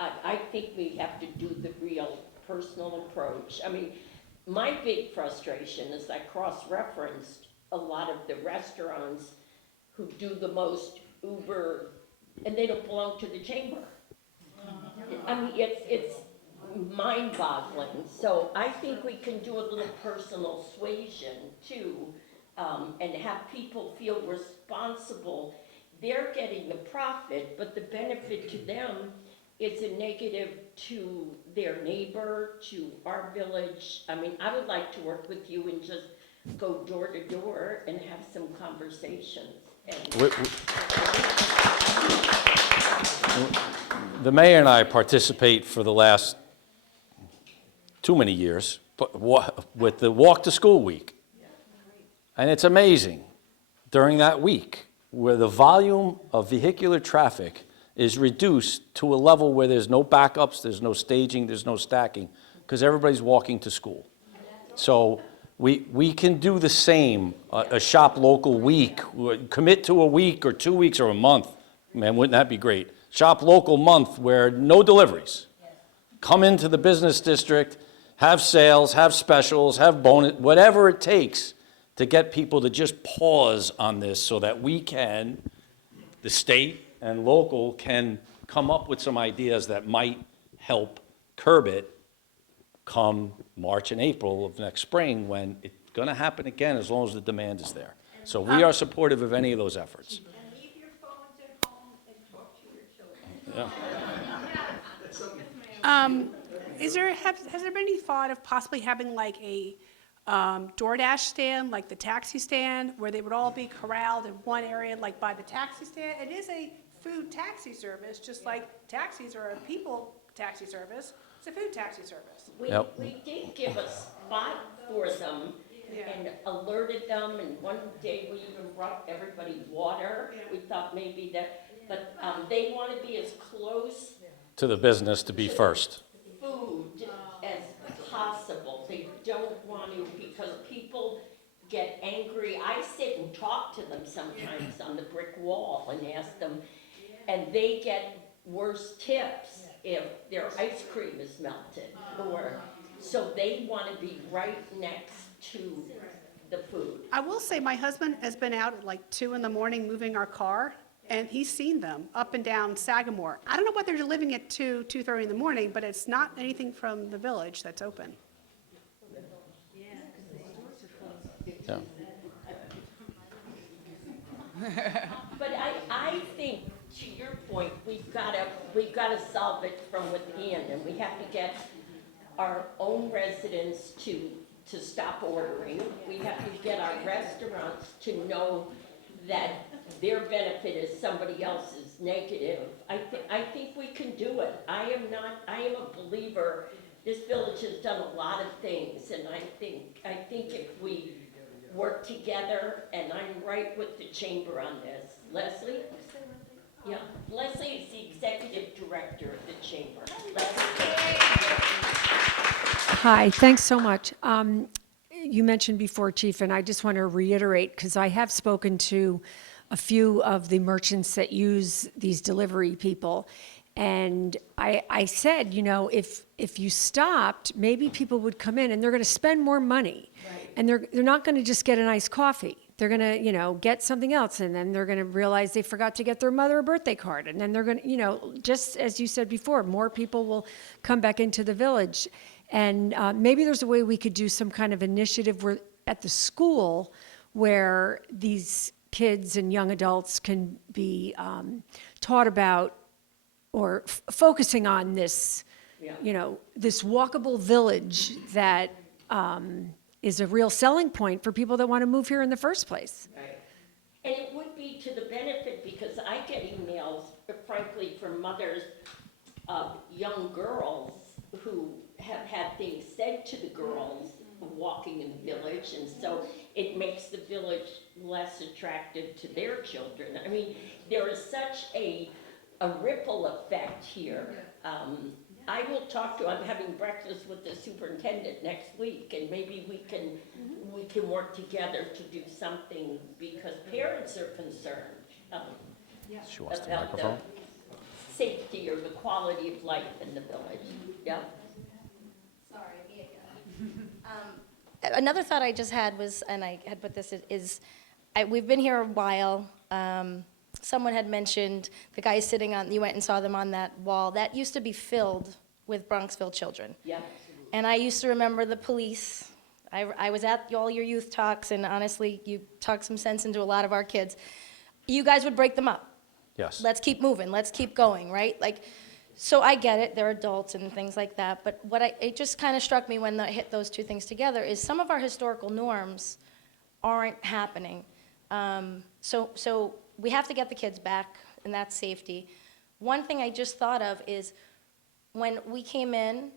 I think we have to do the real personal approach. I mean, my big frustration is I cross-referenced a lot of the restaurants who do the most Uber, and they don't belong to the chamber. I mean, it's mind-boggling. So I think we can do a little personal suasion too, and have people feel responsible. They're getting the profit, but the benefit to them is a negative to their neighbor, to our village. I mean, I would like to work with you and just go door to door and have some conversations. The mayor and I participate for the last too many years but with the Walk to School Week. And it's amazing during that week where the volume of vehicular traffic is reduced to a level where there's no backups, there's no staging, there's no stacking, because everybody's walking to school. So we can do the same, a shop local week, commit to a week or 2 weeks or a month. Man, wouldn't that be great? Shop local month where no deliveries. Come into the business district, have sales, have specials, have bonus, whatever it takes to get people to just pause on this so that we can, the state and local, can come up with some ideas that might help curb it come March and April of next spring, when it's going to happen again as long as the demand is there. So we are supportive of any of those efforts. And leave your phones at home and talk to your children. Yeah. Has there been any thought of possibly having like a DoorDash stand, like the taxi stand, where they would all be corralled in one area, like by the taxi stand? It is a food taxi service, just like taxis are a people taxi service. It's a food taxi service. We did give a spot for them and alerted them, and one day we even brought everybody water. We thought maybe that, but they want to be as close To the business to be first. food as possible. They don't want to, because people get angry. I sit and talk to them sometimes on the brick wall and ask them, and they get worse tips if their ice cream is melted, or, so they want to be right next to the food. I will say my husband has been out at like 2 in the morning moving our car, and he's seen them up and down Sagamore. I don't know what they're living at 2:30 in the morning, but it's not anything from the village that's open. Yeah. But I think, to your point, we've got to solve it from within, and we have to get our own residents to stop ordering. We have to get our restaurants to know that their benefit is somebody else's negative. I think we can do it. I am a believer, this village has done a lot of things, and I think if we work together, and I'm right with the chamber on this. Leslie? Yeah, Leslie is the executive director of the chamber. Hi, thanks so much. You mentioned before, Chief, and I just want to reiterate, because I have spoken to a few of the merchants that use these delivery people, and I said, you know, if you stopped, maybe people would come in and they're going to spend more money. Right. And they're not going to just get a nice coffee. They're going to, you know, get something else, and then they're going to realize they forgot to get their mother a birthday card. And then they're going to, you know, just as you said before, more people will come back into the village. And maybe there's a way we could do some kind of initiative where, at the school, where these kids and young adults can be taught about or focusing on this, you know, this walkable village that is a real selling point for people that want to move here in the first place. Right. And it would be to the benefit, because I get emails, frankly, from mothers of young girls who have had things said to the girls walking in the village, and so it makes the village less attractive to their children. I mean, there is such a ripple effect here. I will talk to, I'm having breakfast with the superintendent next week, and maybe we can work together to do something, because parents are concerned She wants the about the microphone. safety or the quality of life in the village. Yeah. Sorry, me again. Another thought I just had was, and I had put this, we've been here a while. Someone had mentioned the guy sitting on, you went and saw them on that wall. That used to be filled with Bronxville children. Yeah. And I used to remember the police. I was at all your youth talks, and honestly, you talked some sense into a lot of our kids. You guys would break them up. Yes. Let's keep moving, let's keep going, right? Like, so I get it, they're adults and things like that, but it just kind of struck me when I hit those two things together is some of our historical norms aren't happening. So we have to get the kids back, and that's safety. One thing I just thought of is when we came in,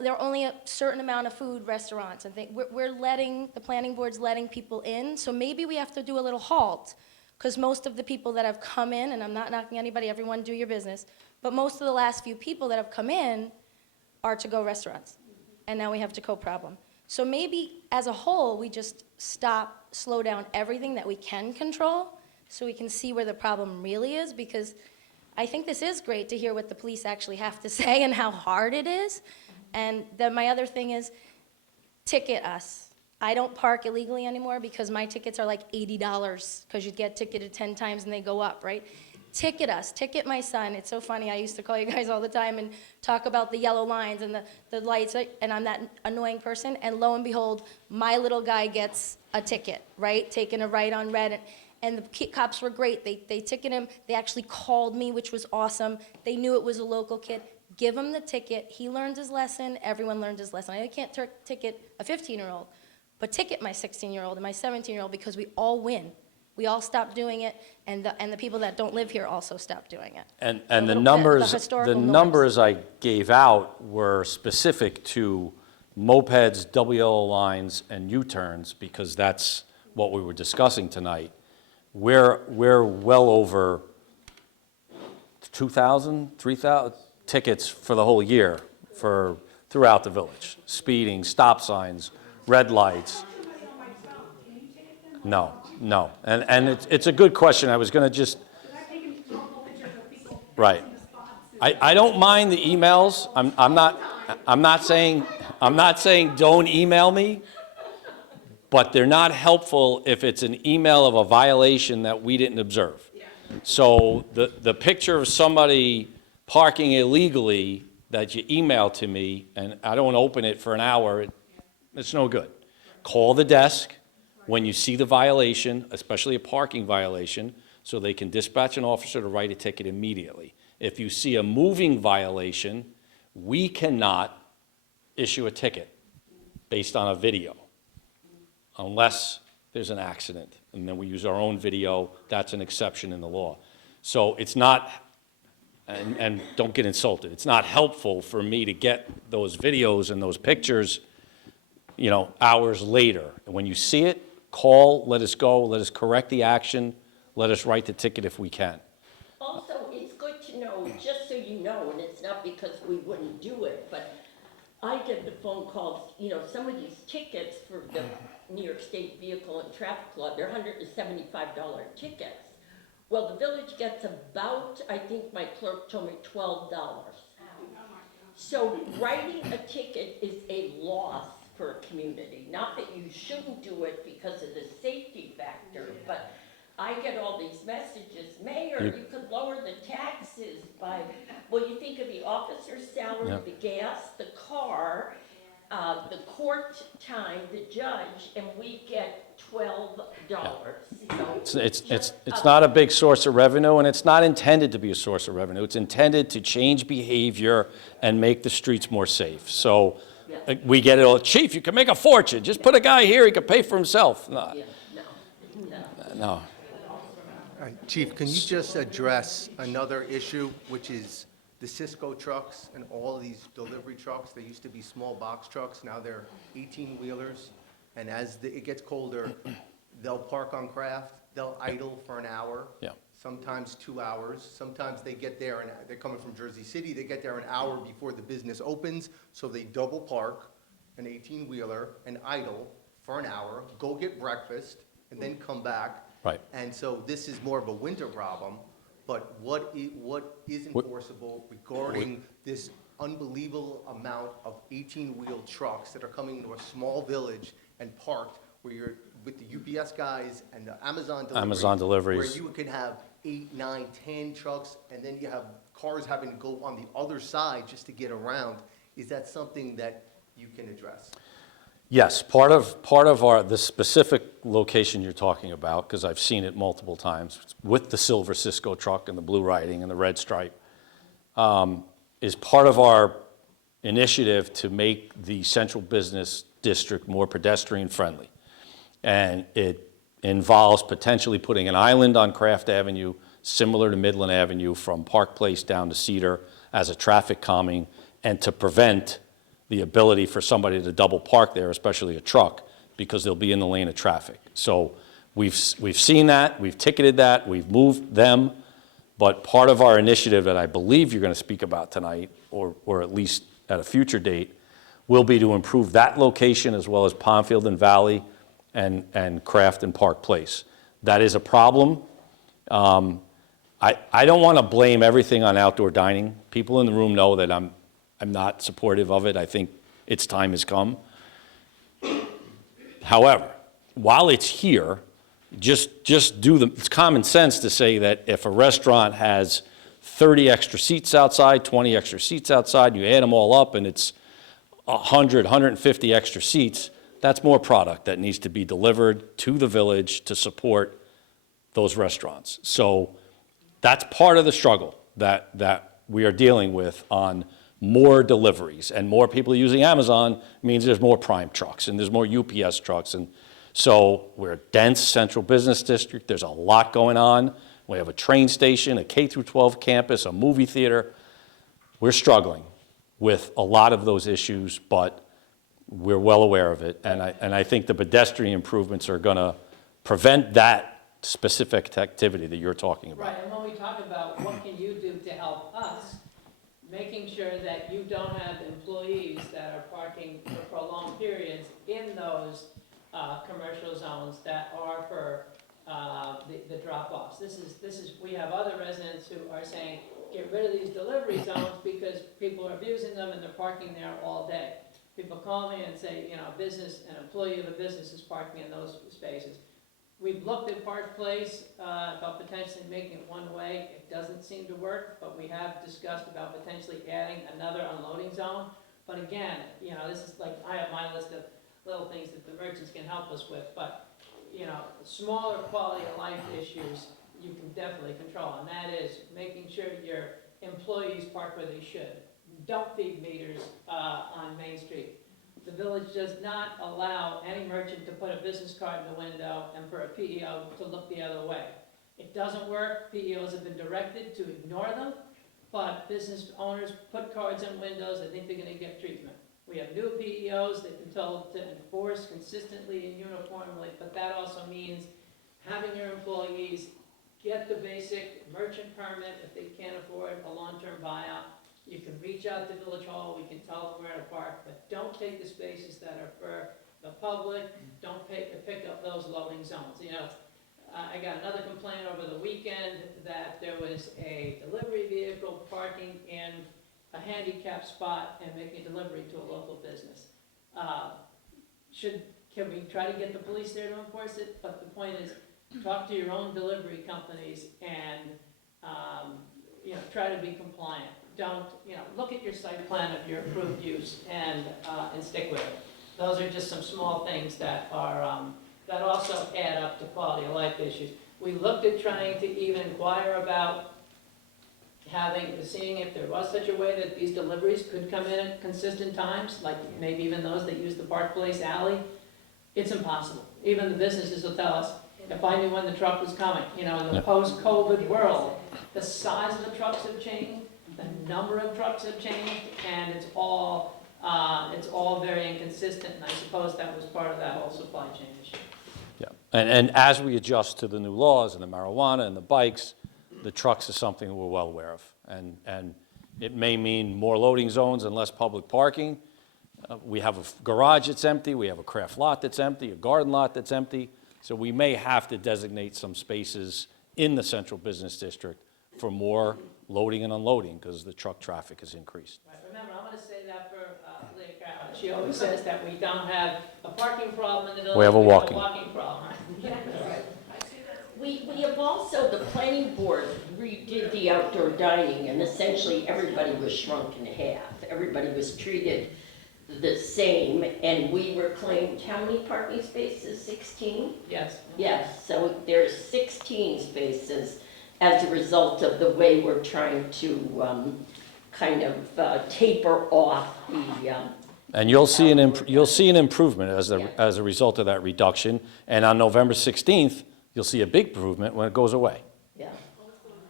there are only a certain amount of food restaurants, and the planning board's letting people in, so maybe we have to do a little halt, because most of the people that have come in, and I'm not knocking anybody, everyone do your business, but most of the last few people that have come in are to-go restaurants, and now we have to-go problem. So maybe, as a whole, we just stop, slow down everything that we can control, so we can see where the problem really is, because I think this is great to hear what the police actually have to say and how hard it is. And then my other thing is, ticket us. I don't park illegally anymore because my tickets are like $80, because you get ticketed 10 times and they go up, right? Ticket us, ticket my son. It's so funny, I used to call you guys all the time and talk about the yellow lines and the lights, and I'm that annoying person, and lo and behold, my little guy gets a ticket, right? Taking a right on red, and the cops were great. They ticketed him, they actually called me, which was awesome. They knew it was a local kid. Give him the ticket, he learned his lesson, everyone learned his lesson. I can't ticket a 15-year-old, but ticket my 16-year-old and my 17-year-old, because we all win. We all stop doing it, and the people that don't live here also stop doing it. And the historical numbers I gave out were specific to mopeds, double yellow lines, and U-turns, because that's what we were discussing tonight. We're well over 2,000, 3,000 tickets for the whole year throughout the village. Speeding, stop signs, red lights. No. And it's a good question. I was going to just... Right. I don't mind the emails. I'm not saying don't email me, but they're not helpful if it's an email of a violation that we didn't observe. So the picture of somebody parking illegally that you email to me, and I don't open it for an hour, it's no good. Call the desk when you see the violation, especially a parking violation, so they can dispatch an officer to write a ticket immediately. If you see a moving violation, we cannot issue a ticket based on a video unless there's an accident. and then we use our own video, that's an exception in the law. So it's not, and don't get insulted, it's not helpful for me to get those videos and those pictures, you know, hours later. And when you see it, call, let us go, let us correct the action, let us write the ticket if we can. Also, it's good to know, just so you know, and it's not because we wouldn't do it, but I get the phone calls, you know, some of these tickets for the New York State Vehicle and Traffic Law, they're $175 tickets. Well, the village gets about, I think my clerk told me, $12. So writing a ticket is a loss for a community. Not that you shouldn't do it because of the safety factor, but I get all these messages, Mayor, you could lower the taxes by, well, you think of the officer's salary, Yeah. the gas, the car, the court time, the judge, and we get $12. So It's not a big source of revenue, and it's not intended to be a source of revenue. It's intended to change behavior and make the streets more safe. So we get it all, Chief, you can make a fortune. Just put a guy here, he can pay for himself. No. No. All right, Chief, can you just address another issue, which is the Cisco trucks and all of these delivery trucks? They used to be small box trucks, now they're 18-wheelers. And as it gets colder, they'll park on Craft, they'll idle for an hour, sometimes 2 hours. Sometimes they get there, and they're coming from Jersey City, they get there an hour before the business opens, so they double park an 18-wheeler and idle for an hour, go get breakfast, and then come back. Right. And so this is more of a winter problem, but what is enforceable regarding this unbelievable amount of 18-wheel trucks that are coming into a small village and parked where you're with the UPS guys and the Amazon deliveries, where you can have 8, 9, 10 trucks, and then you have cars having to go on the other side just to get around. Is that something that you can address? Yes, part of the specific location you're talking about, because I've seen it multiple times, with the silver Cisco truck and the blue writing and the red stripe, is part of our initiative to make the central business district more pedestrian friendly. And it involves potentially putting an island on Craft Avenue, similar to Midland Avenue, from Park Place down to Cedar as a traffic calming, and to prevent the ability for somebody to double park there, especially a truck, because they'll be in the lane of traffic. So we've seen that, we've ticketed that, we've moved them, but part of our initiative that I believe you're going to speak about tonight, or at least at a future date, will be to improve that location as well as Pondfield and Valley and Craft and Park Place. That is a problem. I don't want to blame everything on outdoor dining. People in the room know that I'm not supportive of it. I think its time has come. However, while it's here, it's common sense to say that if a restaurant has 30 extra seats outside, 20 extra seats outside, you add them all up and it's 100, 150 extra seats, that's more product that needs to be delivered to the village to support those restaurants. So that's part of the struggle that we are dealing with on more deliveries, and more people using Amazon means there's more Prime trucks and there's more UPS trucks. And so we're a dense central business district. There's a lot going on. We have a train station, a K through 12 campus, a movie theater. We're struggling with a lot of those issues, but we're well aware of it. And I think the pedestrian improvements are going to prevent that specific activity that you're talking about. Right, and when we talk about what can you do to help us, making sure that you don't have employees that are parking for prolonged periods in those commercial zones that are for the drop-offs. This is, we have other residents who are saying, get rid of these delivery zones because people are abusing them and they're parking there all day. People call me and say, you know, an employee of a business is parking in those spaces. We've looked at Park Place about potentially making it one way. It doesn't seem to work, but we have discussed about potentially adding another unloading zone. But again, you know, this is like, I have my list of little things that the merchants can help us with, but, you know, smaller quality of life issues you can definitely control, and that is making sure your employees park where they should. Don't feed meters on Main Street. the village does not allow any merchant to put a business card in the window and for a PEO to look the other way. It doesn't work. PEOs have been directed to ignore them, but business owners put cards in windows. They think they're going to get treatment. We have new PEOs. They've been told to enforce consistently and uniformly, but that also means having your employees get the basic merchant permit if they can't afford a long-term buyout. You can reach out to Village Hall. We can tell them where to park, but don't take the spaces that are for the public. Don't pick up those loading zones. You know, I got another complaint over the weekend that there was a delivery vehicle parking in a handicap spot and making a delivery to a local business. Can we try to get the police there to enforce it? But the point is, talk to your own delivery companies and try to be compliant. Don't, look at your site plan of your approved use and stick with it. Those are just some small things that are, that also add up to quality of life issues. We looked at trying to even inquire about seeing if there was such a way that these deliveries could come in at consistent times, like maybe even those that use the Park Place alley. It's impossible. Even the businesses will tell us, if I knew when the truck was coming. In the post-COVID world, the size of the trucks have changed, the number of trucks have changed, and it's all very inconsistent, and I suppose that was part of that whole supply chain issue. Yeah, and as we adjust to the new laws and the marijuana and the bikes, the trucks is something we're well aware of. And it may mean more loading zones and less public parking. We have a garage that's empty, we have a craft lot that's empty, a garden lot that's empty. So we may have to designate some spaces in the central business district for more loading and unloading because the truck traffic has increased. Right. Remember, I'm going to say that for Leah Carroll. She always says that we don't have a parking problem in the village. We have a walking. Problem. We have also, the planning board redid the outdoor dining, and essentially everybody was shrunk in half. Everybody was treated the same, and we reclaimed how many parking spaces? 16? Yes. Yes, so there's 16 spaces as a result of the way we're trying to kind of taper off the. And you'll see an improvement as a result of that reduction. And on November 16th, you'll see a big improvement when it goes away. Yeah.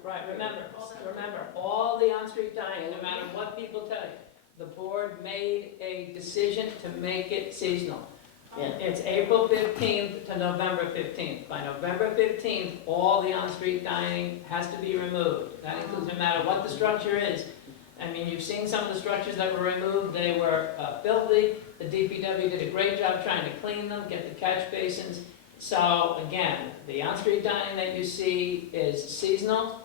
Right. Remember, all the on-street dining, no matter what people tell you, the board made a decision to make it seasonal. Yeah. It's April 15th to November 15th. By November 15th, all the on-street dining has to be removed. That includes no matter what the structure is. I mean, you've seen some of the structures that were removed. They were filthy. The DPW did a great job trying to clean them, get the catch basins. So again, the on-street dining that you see is seasonal.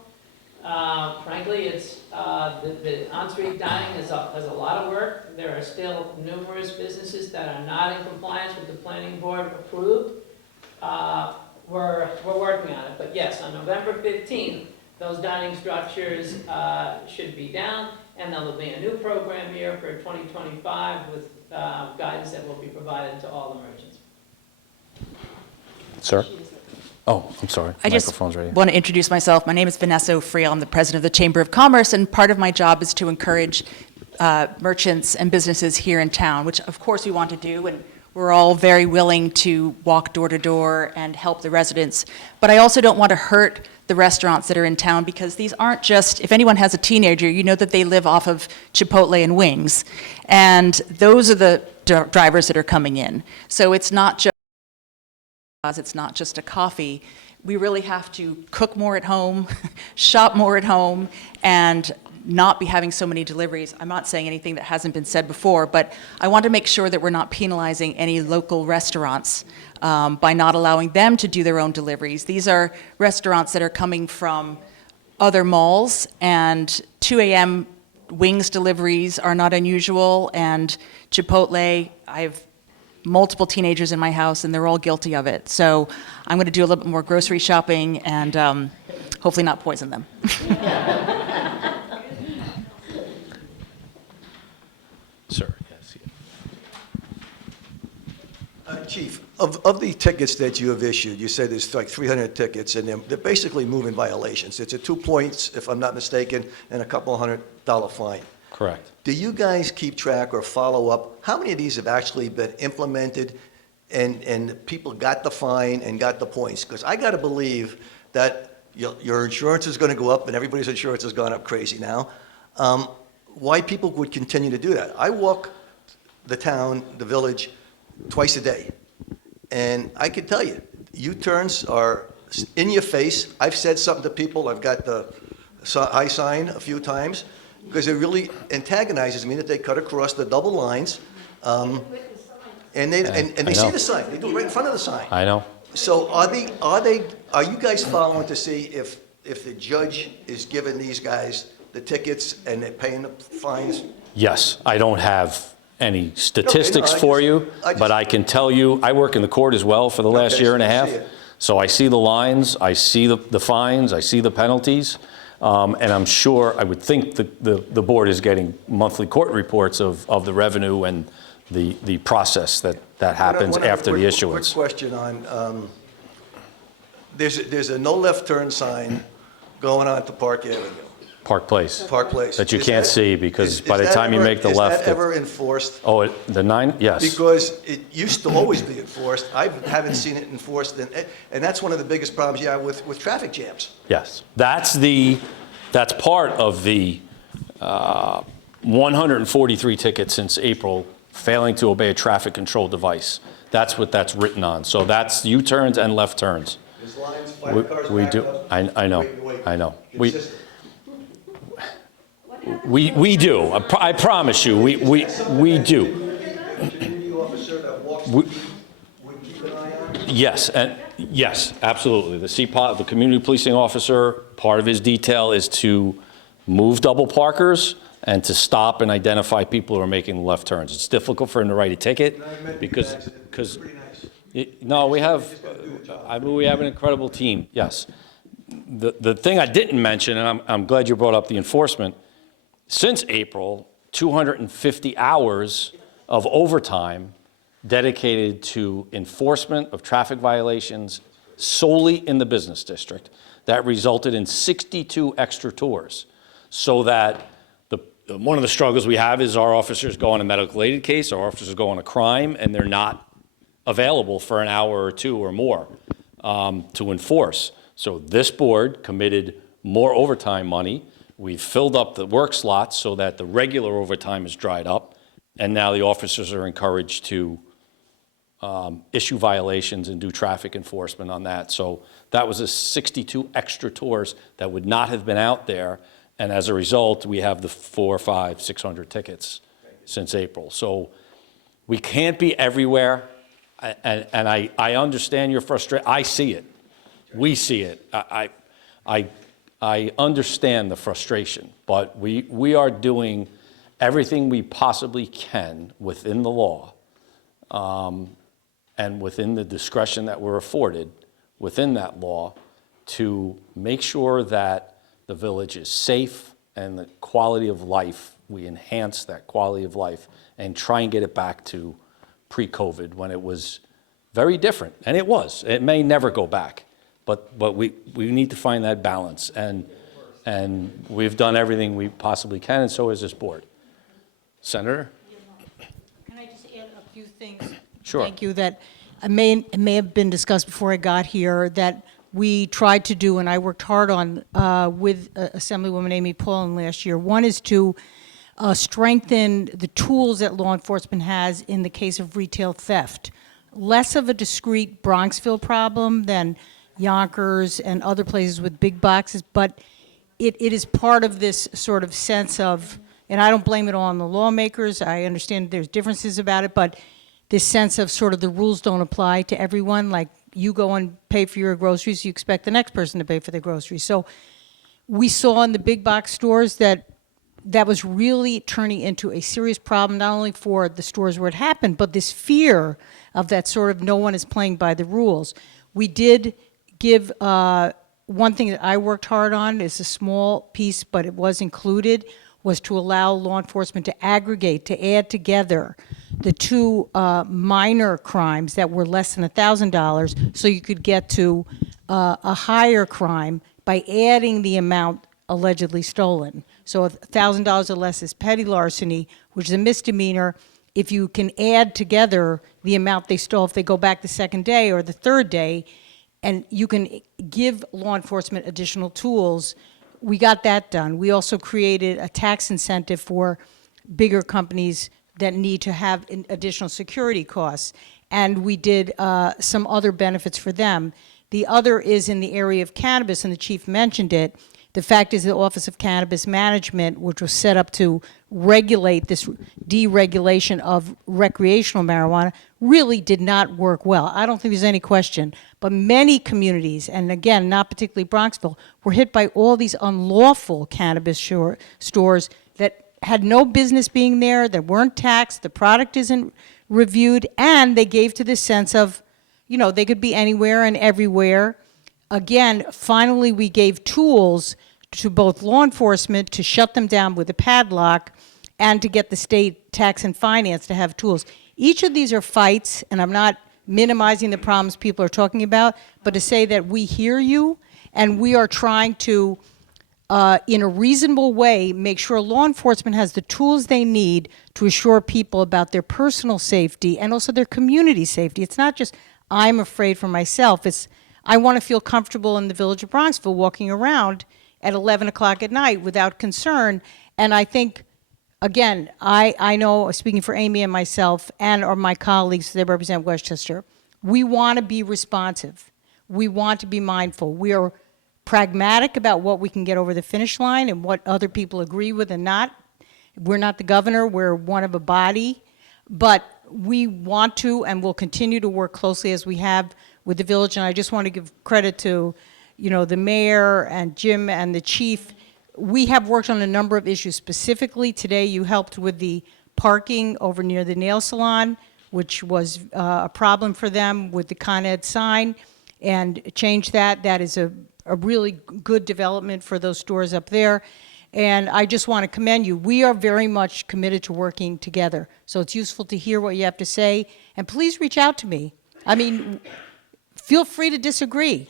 Frankly, it's the on-street dining has a lot of work. There are still numerous businesses that are not in compliance with the planning board approved. We're working on it, but yes, on November 15th, those dining structures should be down, and there will be a new program here for 2025 with guidance that will be provided to all the merchants. Sir? Oh, I'm sorry. I just Microphone's ready. want to introduce myself. My name is Vanessa O'Friel. I'm the president of the Chamber of Commerce, and part of my job is to encourage merchants and businesses here in town, which of course we want to do, and we're all very willing to walk door to door and help the residents. But I also don't want to hurt the restaurants that are in town, because these aren't just, if anyone has a teenager, you know that they live off of Chipotle and wings. And those are the drivers that are coming in. So it's not just a coffee. We really have to cook more at home, shop more at home, and not be having so many deliveries. I'm not saying anything that hasn't been said before, but I want to make sure that we're not penalizing any local restaurants by not allowing them to do their own deliveries. These are restaurants that are coming from other malls, and 2 a.m. wings deliveries are not unusual, and Chipotle, I have multiple teenagers in my house, and they're all guilty of it. So I'm going to do a little bit more grocery shopping and hopefully not poison them. Sir, yes. Chief, of the tickets that you have issued, you said there's like 300 tickets, and they're basically moving violations. It's a 2 points, if I'm not mistaken, and a couple $100 fine. Correct. Do you guys keep track or follow up? How many of these have actually been implemented and people got the fine and got the points? Because I got to believe that your insurance is going to go up and everybody's insurance has gone up crazy now. Why people would continue to do that? I walk the town, the village, twice a day. And I can tell you, U-turns are in your face. I've said something to people. I've got the high sign a few times because it really antagonizes me that they cut across the double lines. And they I see know. the sign. They do it right in front of the sign. I know. So are you guys following to see if the judge is giving these guys the tickets and they're paying the fines? Yes, I don't have any statistics I for just- you, but I can tell you, I work in the court as well for the last Okay, year so and a you half. see it. So I see the lines, I see the fines, I see the penalties, and I'm sure, I would think the board is getting monthly court reports of the revenue and the process that happens One other after the quick issuance. question on, there's a no left turn sign going on to Park Avenue. Park Place. Park Place. That you Is can't that- see because is by the that time you ever- make the left. Is that ever enforced? Oh, the 9, yes. Because it used to always be enforced. I haven't seen it enforced, and that's one of the biggest problems you have with traffic jams. Yes, that's part of the 143 tickets since April, failing to obey a traffic control device. That's what that's written on. So that's U-turns and left turns. There's lines, 5 cars We backed do, up. I know, Wait. I know. Consistent. We do, I promise you, we do. Community officer that walks We- the beat would keep an eye on? Yes, absolutely. The CPOC, the community policing officer, part of his detail is to move double parkers and to stop and identify people who are making left turns. It's difficult for him to write a ticket because, no, we have an incredible team, yes. The thing I didn't mention, and I'm glad you brought up the enforcement, since April, 250 hours of overtime dedicated to enforcement of traffic violations solely in the business district. That resulted in 62 extra tours. So that one of the struggles we have is our officers go on a medical aid case, our officers go on a crime, and they're not available for an hour or two or more to enforce. So this board committed more overtime money. We filled up the work slots so that the regular overtime is dried up, and now the officers are encouraged to issue violations and do traffic enforcement on that. So that was a 62 extra tours that would not have been out there, and as a result, we have the 400, 500, 600 tickets since April. So we can't be everywhere, and I understand your frustration. I see it. We see it. I understand the frustration, but we are doing everything we possibly can within the law and within the discretion that we're afforded within that law to make sure that the village is safe and the quality of life, we enhance that quality of life and try and get it back to pre-COVID when it was very different. And it was. It may never go back. But we need to find that balance, and we've done everything we possibly can, and so has this board. Senator? Can I just add a few things? Sure. Thank you, that it may have been discussed before I got here, that we tried to do, and I worked hard on with Assemblywoman Amy Paulin last year. One is to strengthen the tools that law enforcement has in the case of retail theft. Less of a discrete Bronxville problem than Yonkers and other places with big boxes, but it is part of this sort of sense of, and I don't blame it all on the lawmakers, I understand there's differences about it, but this sense of sort of the rules don't apply to everyone, like you go and pay for your groceries, you expect the next person to pay for their groceries. So we saw in the big box stores that was really turning into a serious problem, not only for the stores where it happened, but this fear of that sort of no one is playing by the rules. We did give one thing that I worked hard on, is a small piece, but it was included, was to allow law enforcement to aggregate, to add together the two minor crimes that were less than $1,000, so you could get to a higher crime by adding the amount allegedly stolen. So $1,000 or less is petty larceny, which is a misdemeanor. If you can add together the amount they stole, if they go back the second day or the third day, and you can give law enforcement additional tools, we got that done. We also created a tax incentive for bigger companies that need to have additional security costs. And we did some other benefits for them. The other is in the area of cannabis, and the chief mentioned it. The fact is the Office of Cannabis Management, which was set up to regulate this deregulation of recreational marijuana, really did not work well. I don't think there's any question. But many communities, and again, not particularly Bronxville, were hit by all these unlawful cannabis stores that had no business being there, that weren't taxed, the product isn't reviewed, and they gave to this sense of, you know, they could be anywhere and everywhere. Again, finally, we gave tools to both law enforcement to shut them down with a padlock and to get the state tax and finance to have tools. Each of these are fights, and I'm not minimizing the problems people are talking about, but to say that we hear you and we are trying to, in a reasonable way, make sure law enforcement has the tools they need to assure people about their personal safety and also their community safety. It's not just, I'm afraid for myself. It's, I want to feel comfortable in the village of Bronxville walking around at 11 o'clock at night without concern. And I think, again, I know, speaking for Amy and myself and or my colleagues that represent Westchester, we want to be responsive. We want to be mindful. We are pragmatic about what we can get over the finish line and what other people agree with and not. We're not the governor. We're one of a body. But we want to and will continue to work closely as we have with the village. And I just want to give credit to, you know, the mayor and Jim and the chief. We have worked on a number of issues. Specifically, today you helped with the parking over near the nail salon, which was a problem for them with the Con Ed sign, and changed that. That is a really good development for those stores up there. And I just want to commend you. We are very much committed to working together. So it's useful to hear what you have to say. And please reach out to me. I mean, feel free to disagree.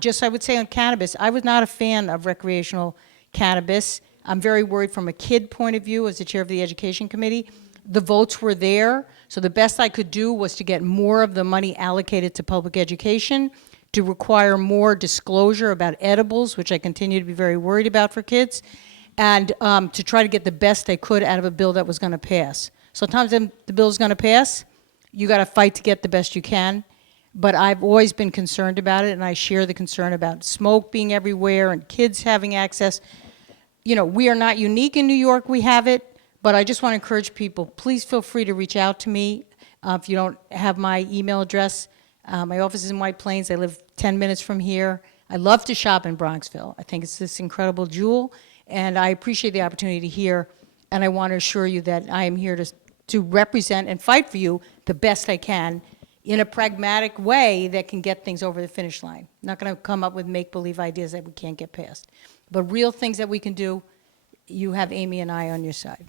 Just I would say on cannabis, I was not a fan of recreational cannabis. I'm very worried from a kid point of view as the chair of the education committee. The votes were there. So the best I could do was to get more of the money allocated to public education, to require more disclosure about edibles, which I continue to be very worried about for kids, and to try to get the best I could out of a bill that was going to pass. Sometimes the bill is going to pass, you got to fight to get the best you can, but I've always been concerned about it, and I share the concern about smoke being everywhere and kids having access. You know, we are not unique in New York, we have it, but I just want to encourage people, please feel free to reach out to me if you don't have my email address. My office is in White Plains. I live 10 minutes from here. I love to shop in Bronxville. I think it's this incredible jewel, and I appreciate the opportunity to hear, and I want to assure you that I am here to represent and fight for you the best I can in a pragmatic way that can get things over the finish line. I'm not going to come up with make-believe ideas that we can't get past. But real things that we can do, you have Amy and I on your side.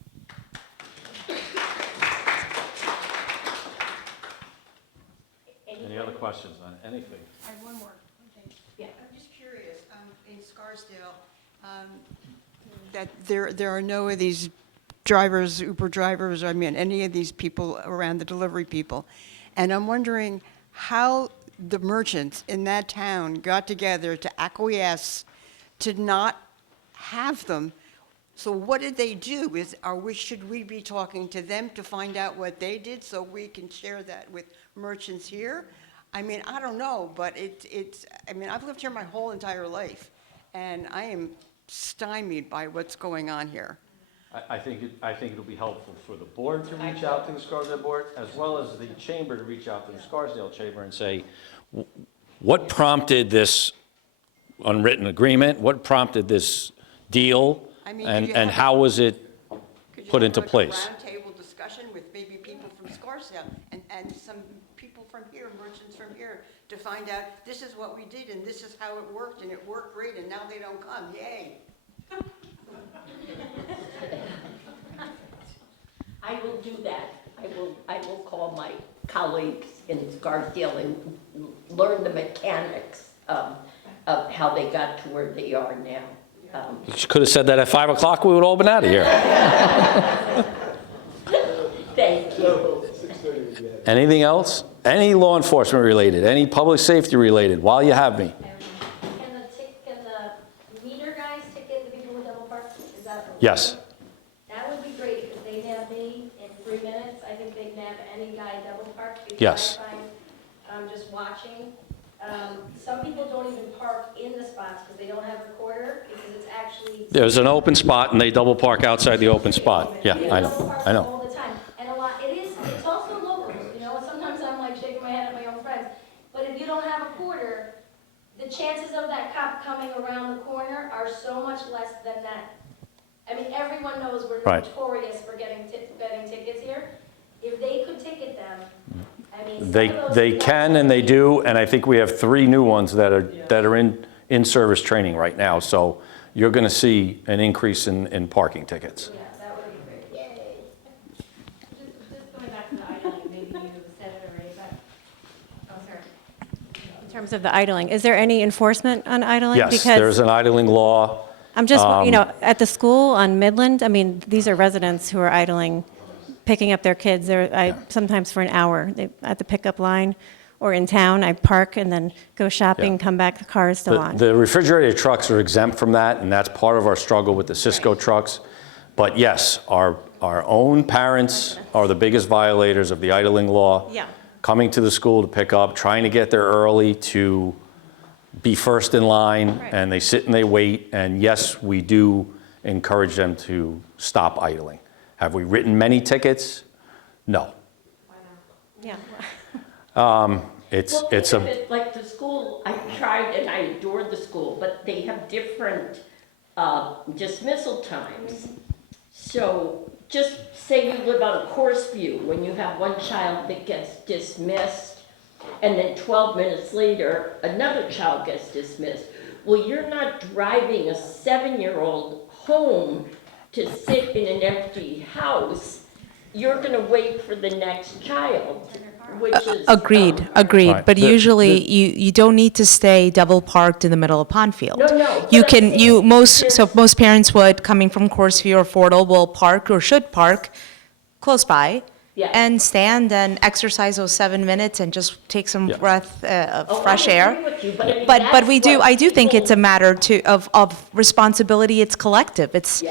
Any other questions on anything? I have one more. Yeah. I'm just curious, in Scarsdale, that there are no of these drivers, Uber drivers, I mean, any of these people around the delivery people. And I'm wondering how the merchants in that town got together to acquiesce to not have them. So what did they do? Should we be talking to them to find out what they did so we can share that with merchants here? I mean, I don't know, but I mean, I've lived here my whole entire life, and I am stymied by what's going on here. I think it'll be helpful for the board to reach out to the Scarsdale board, as well as the chamber to reach out to the Scarsdale chamber and say, what prompted this unwritten agreement? What prompted this deal? I mean, And how was it put into place? Could you have like a roundtable discussion with maybe people from Scarsdale and some people from here, merchants from here, to find out this is what we did and this is how it worked and it worked great and now they don't come, yay. I will do that. I will call my colleagues in Scarsdale and learn the mechanics of how they got to where they are now. You could have said that at 5 o'clock, we would all been out of here. Thank you. Anything else? Any law enforcement related, any public safety related, while you have me? Can the meter guys ticket the people who double park? Is that? Yes. That would be great, because they nab me in 3 minutes. I think they'd nab any guy double park. Because Yes. I find, just watching, some people don't even park in the spots because they don't have a quarter, because it's actually. There's an open spot and they double park outside the open spot. Yeah, I know. All the time. And it's also locals, you know, sometimes I'm like shaking my head at my own friends. But if you don't have a quarter, the chances of that cop coming around the corner are so much less than that. I mean, everyone knows we're Right. notorious for getting tickets here. If they could ticket them, I mean. some They of those they guys- can and they do, and I think we have 3 new ones that are in service training right now. So you're going to see an increase in parking tickets. Yeah, that would be great. Yay. Just going back to the idling, maybe you said it already, but, oh, sorry. In terms of the idling, is there any enforcement on idling? Yes, Because there's an idling law. I'm just, at the school on Midland, I mean, these are residents who are idling, picking up their kids. Sometimes for an hour, at the pickup line, or in town, I park and then go shopping, come back, the car is still on. The refrigerated trucks are exempt from that, and that's part of our struggle with the Cisco trucks. But yes, our own parents are the biggest violators of the idling law. Yeah. Coming to the school to pick up, trying to get there early to be first in line, Right. and they sit and they wait. And yes, we do encourage them to stop idling. Have we written many tickets? No. Yeah. It's Well, it's think of a it like the school, I tried and I adored the school, but they have different dismissal times. So just say you live on Course View, when you have one child that gets dismissed, and then 12 minutes later, another child gets dismissed. Well, you're not driving a 7-year-old home to sit in an empty house. You're going to wait for the next child, which is. Agreed. Right. But usually you don't need to stay double parked in the middle of Pondfield. No. You but I'm can, saying most parents would, coming from Courseview or Fordle, will park or should park close by Yeah. and stand and exercise those 7 minutes and just take some breath of Oh, fresh I air. agree with you, but I mean, But that's we do, what I do think it's a people- matter of responsibility. It's collective. It's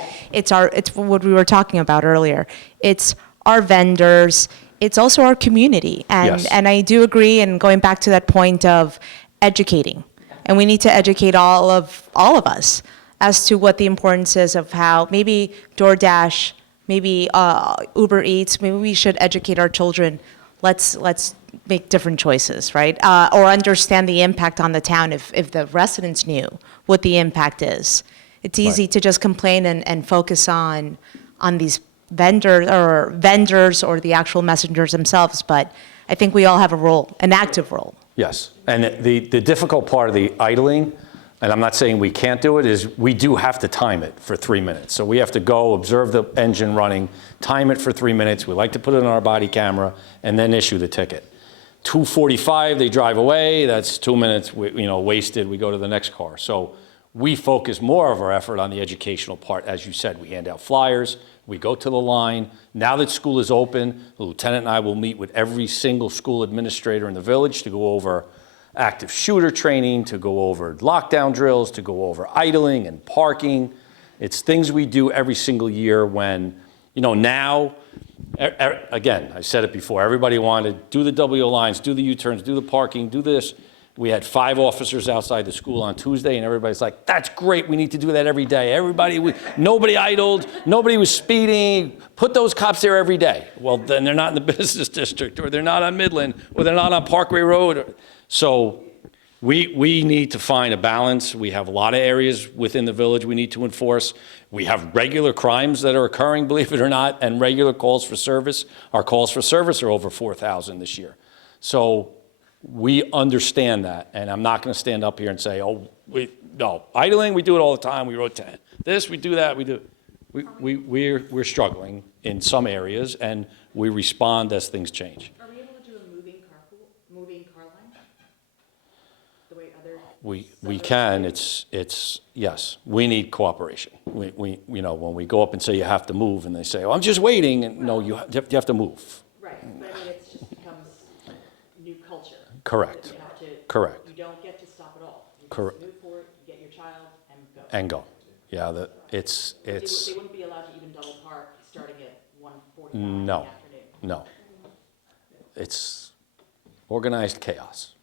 what we were talking about earlier. It's our vendors. It's also our community. Yes. And I do agree, and going back to that point of educating. And we need to educate all of us as to what the importance is of how maybe DoorDash, maybe Uber Eats, maybe we should educate our children. Let's make different choices, right? Or understand the impact on the town if the residents knew what the impact is. It's easy to just complain and focus on these vendors or the actual messengers themselves, but I think we all have a role, an active role. Yes, and the difficult part of the idling, and I'm not saying we can't do it, is we do have to time it for 3 minutes. So we have to go observe the engine running, time it for 3 minutes. We like to put it on our body camera and then issue the ticket. 2:45, they drive away. That's 2 minutes, wasted. We go to the next car. So we focus more of our effort on the educational part. As you said, we hand out flyers. We go to the line. Now that school is open, the lieutenant and I will meet with every single school administrator in the village to go over active shooter training, to go over lockdown drills, to go over idling and parking. It's things we do every single year when, now, again, I said it before, everybody wanted, do the W lines, do the U-turns, do the parking, do this. We had 5 officers outside the school on Tuesday, and everybody's like, that's great, we need to do that every day. Nobody idled, nobody was speeding, put those cops there every day. Well, then they're not in the business district, or they're not on Midland, or they're not on Parkway Road. So we need to find a balance. We have a lot of areas within the village we need to enforce. We have regular crimes that are occurring, believe it or not, and regular calls for service. Our calls for service are over 4,000 this year. So we understand that, and I'm not going to stand up here and say, no, idling, we do it all the time, we wrote 10. This, we do that, we do. We're struggling in some areas, and we respond as things change. Are we able to do a moving car line? The way other We can, yes, we need cooperation. You know, when we go up and say you have to move, and they say, oh, I'm just waiting, and no, you have to move. Right, but I mean, it just becomes new culture. Correct. That you have to. Correct. You don't get to stop at all. You Correct. just move forward, you get your child, and go. And go. Yeah, it's. They wouldn't be allowed to even double park starting at 1:45 in the No, afternoon. no. It's organized chaos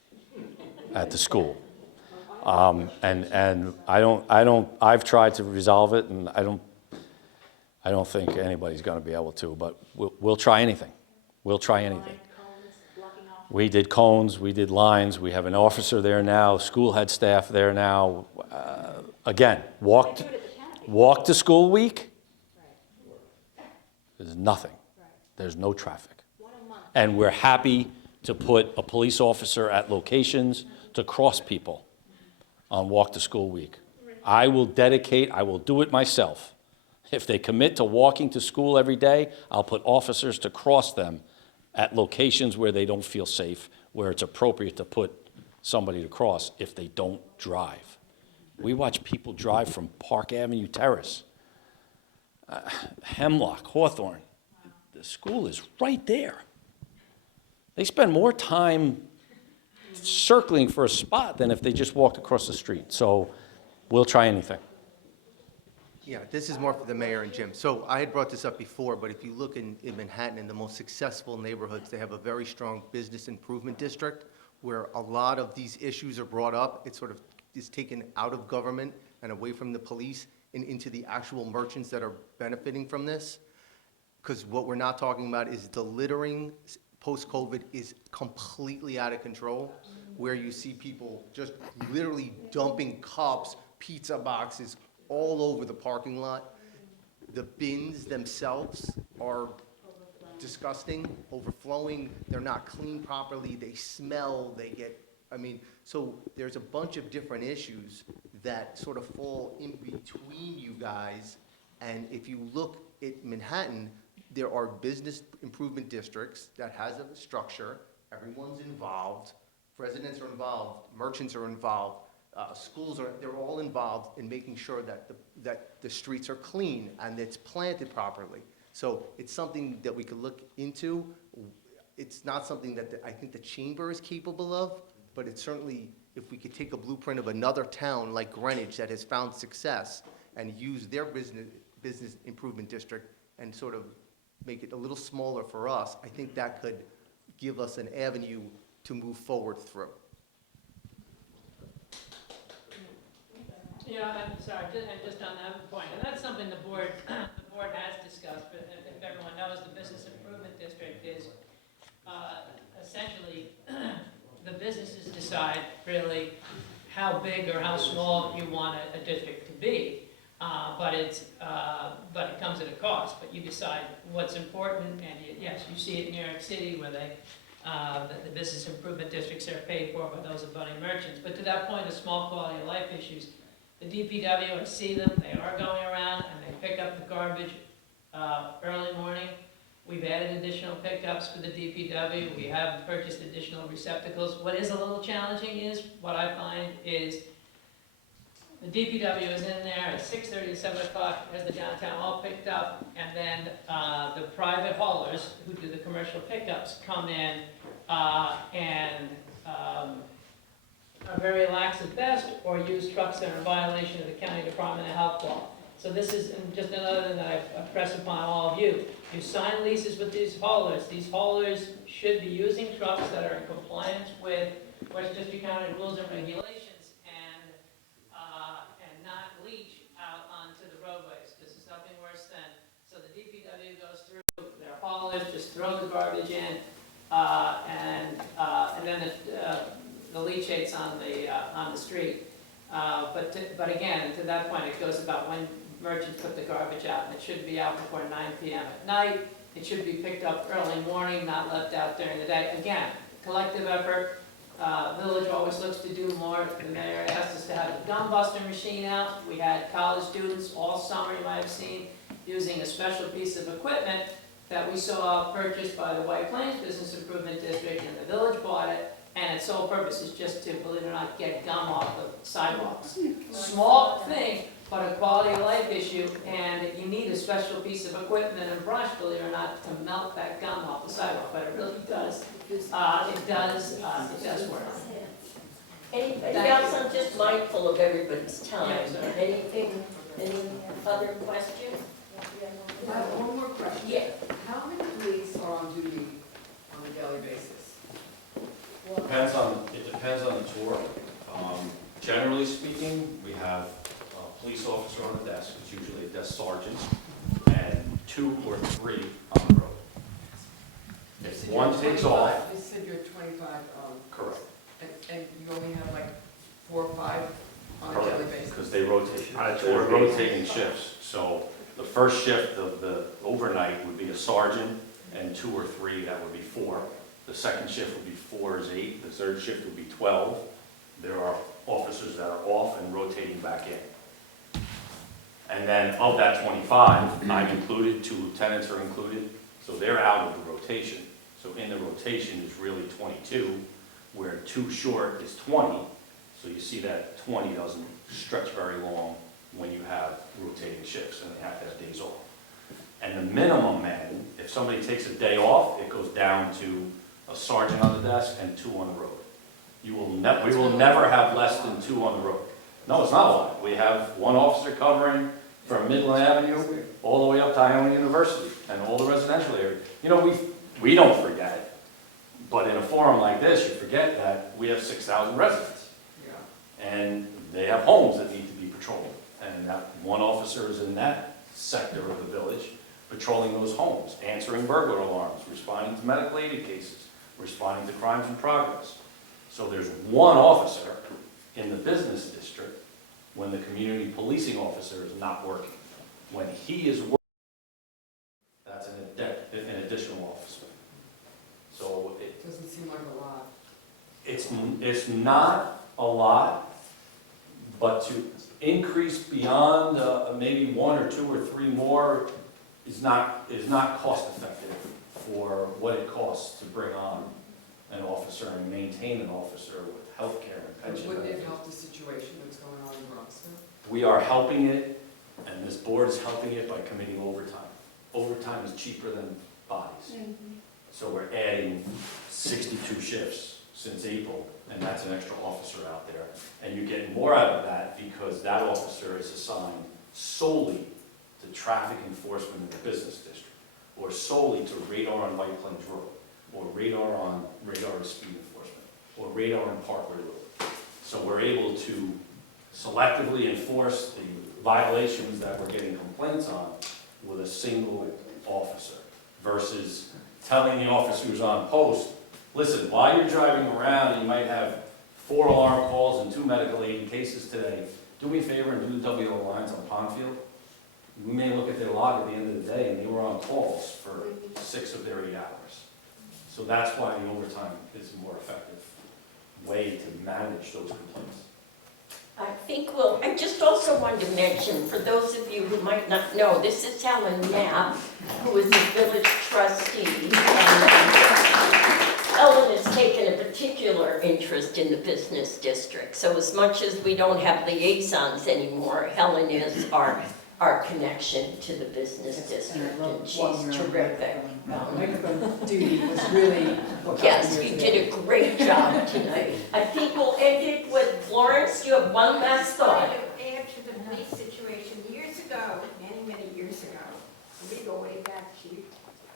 at the school. And I've tried to resolve it, and I don't think anybody's gonna be able to, but we'll try anything. We'll try anything. We did cones, we did lines, we have an officer there now, school head staff there now. Again, walk to school week, there's nothing. There's no traffic. And we're happy to put a police officer at locations to cross people on walk to school week. I will do it myself. If they commit to walking to school every day, I'll put officers to cross them at locations where they don't feel safe, where it's appropriate to put somebody to cross if they don't drive. We watch people drive from Park Avenue Terrace, Hemlock, Hawthorne. The school is right there. They spend more time circling for a spot than if they just walked across the street. So we'll try anything. Yeah, this is more for the mayor and Jim. So I had brought this up before, but if you look in Manhattan, in the most successful neighborhoods, they have a very strong business improvement district where a lot of these issues are brought up. It sort of is taken out of government and away from the police and into the actual merchants that are benefiting from this. Because what we're not talking about is the littering post-COVID is completely out of control, where you see people just literally dumping cups, pizza boxes, all over the parking lot. The bins themselves are disgusting, overflowing, they're not cleaned properly, they smell, so there's a bunch of different issues that sort of fall in between you guys, and if you look at Manhattan, there are business improvement districts that has a structure, everyone's involved, residents are involved, merchants are involved, schools they're all involved in making sure that the streets are clean and it's planted properly. So it's something that we could look into. It's not something that I think the chamber is capable of, but it's certainly, if we could take a blueprint of another town like Greenwich that has found success and use their business improvement district and sort of make it a little smaller for us, I think that could give us an avenue to move forward through. Yeah, I'm sorry, and just on that point, and that's something the board has discussed, but if everyone knows, the business improvement district is essentially the businesses decide really how big or how small you want a district to be, but it comes at a cost. But you decide what's important, and yes, you see it in New York City where the business improvement districts are paid for by those abutting merchants. But to that point of small quality of life issues, the DPW, I see them, they are going around and they pick up the garbage early morning. We've added additional pickups for the DPW. We have purchased additional receptacles. What is a little challenging is, what I find is, the DPW is in there at 6:30 to 7 o'clock, has the downtown all picked up, and then the private haulers who do the commercial pickups come in and are very lax at best, or use trucks that are in violation of the County Department of Health law. So this is just another thing that I press upon all of you. You sign leases with these haulers. These haulers should be using trucks that are in compliance with Westchester County rules and regulations, and not leach out onto the roadways. This is nothing worse than, so the DPW goes through, their haulers just throw the garbage in, and then the leachates on the street. But again, to that point, it goes about when merchants put the garbage out, and it should be out before 9 p.m. at night. It should be picked up early morning, not left out during the day. Again, collective effort. Village always looks to do more. The mayor asked us to have a gum buster machine out. We had college students all summer, you might have seen, using a special piece of equipment that we saw purchased by the White Plains Business Improvement District, and the village bought it, and its sole purpose is just to, believe it or not, get gum off the sidewalks. Small thing, but a quality of life issue, and you need a special piece of equipment and brush, believe it or not, to melt that gum off the sidewalk, but it really does, it does work. Anybody else? I'm just mindful of everybody's time. Yeah, Anything, any other questions? I have one more question. Yeah. How many police are on duty on a daily basis? It depends on the tour. Generally speaking, we have a police officer on the desk, it's usually a desk sergeant, and 2 or 3 on the road. If one takes off, You said you're 25, correct. and you only have like 4 or 5 on a daily basis? Because they rotate, they're rotating shifts. So the first shift of the overnight would be a sergeant, and 2 or 3, that would be 4. The second shift would be 4 is 8, the third shift would be 12. There are officers that are off and rotating back in. And then of that 25, I'm included, 2 lieutenants are included, so they're out of the rotation. So in the rotation is really 22, where 2 short is 20. So you see that 20 doesn't stretch very long when you have rotating shifts and they have to have days off. And the minimum man, if somebody takes a day off, it goes down to a sergeant on the desk and 2 on the road. We will never have less than 2 on the road. No, it's not a lot. We have 1 officer covering from Midland Avenue all the way up to Iowa University and all the residential areas. You know, we don't forget, but in a forum like this, you forget that we have 6,000 residents. Yeah. And they have homes that need to be patrolled. And that 1 officer is in that sector of the village, patrolling those homes, answering burglar alarms, responding to medical aid cases, responding to crimes in progress. So there's 1 officer in the business district when the community policing officer is not working. When he is working, that's an additional officer. So it Doesn't seem like a lot. it's not a lot, but to increase beyond maybe 1 or 2 or 3 more is not cost effective for what it costs to bring on an officer and maintain an officer with health care and pension Wouldn't it benefits. help the situation that's going on in Bronxville? We are helping it, and this board is helping it by committing overtime. Overtime is cheaper than bodies. So we're adding 62 shifts since April, and that's an extra officer out there. And you get more out of that because that officer is assigned solely to traffic enforcement in the business district, or solely to radar on White Plains Road, or radar speed enforcement, or radar on Parkway Road. So we're able to selectively enforce the violations that we're getting complaints on with a single officer versus telling the officer who's on post, listen, while you're driving around and you might have 4 alarm calls and 2 medical aid cases today, do me a favor and do the WO lines on Pondfield. We may look at their log at the end of the day and they were on calls for 6 of their 8 hours. So that's why the overtime is a more effective way to manage those complaints. I think I just also wanted to mention, for those of you who might not know, this is Helen Knapp, who is a village trustee. And Helen has taken a particular interest in the business district. So as much as we don't have liaisons anymore, Helen is our connection to the business district, and she's terrific. Microphone duty was really what got Yes, me you here did a great job tonight. I think we'll end it with Florence. You have one last thought. To add to the police situation, years ago, many years ago, we go way back, Chief,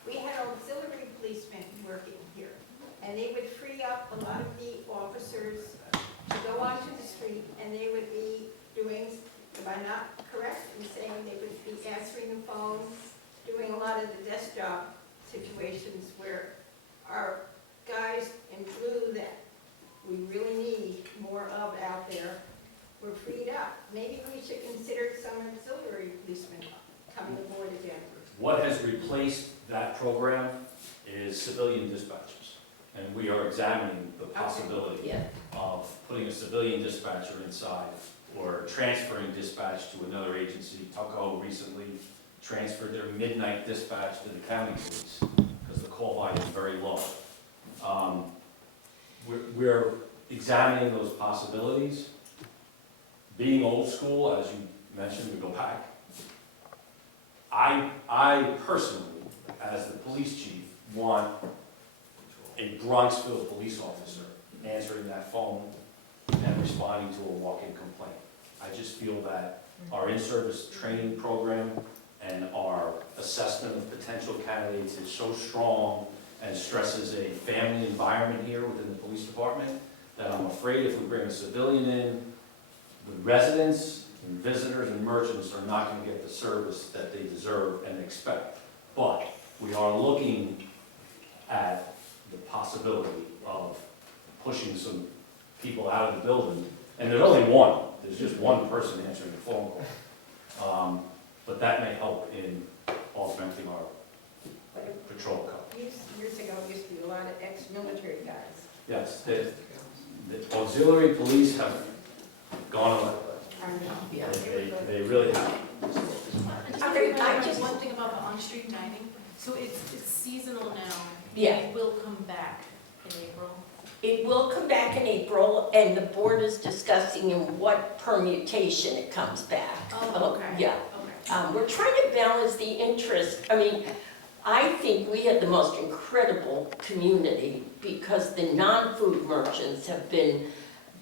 we had auxiliary policemen working here, and they would free up a lot of the officers to go onto the street, and they would be doing, am I not correct in saying they would be answering the phones, doing a lot of the desk job situations where our guys in blue that we really need more of out there were freed up. Maybe we should consider some auxiliary policemen coming aboard again. What has replaced that program is civilian dispatchers. And we are examining the possibility of putting a civilian dispatcher inside or transferring dispatch to another agency. Tuckahoe recently transferred their midnight dispatch to the county police because the call volume is very low. we're examining those possibilities. Being old school, as you mentioned, we go back. I personally, as the police chief, want a Bronxville police officer answering that phone and responding to a walk-in complaint. I just feel that our in-service training program and our assessment of potential candidates is so strong and stresses a family environment here within the police department that I'm afraid if we bring a civilian in, the residents and visitors and merchants are not going to get the service that they deserve and expect. But we are looking at the possibility of pushing some people out of the building. And there's only one. There's just one person answering the phone call. But that may help in augmenting our patrol coverage. Years ago, there used to be a lot of ex-military guys. Yes, the auxiliary police have gone away. They really have. I just one thing about the on-street dining, so it's seasonal now. Yeah. It will come back in April. It will come back in April, and the board is discussing in what permutation it comes back. Oh, okay. Yeah. Okay. We're trying to balance the interest. I mean, I think we had the most incredible community because the non-food merchants have been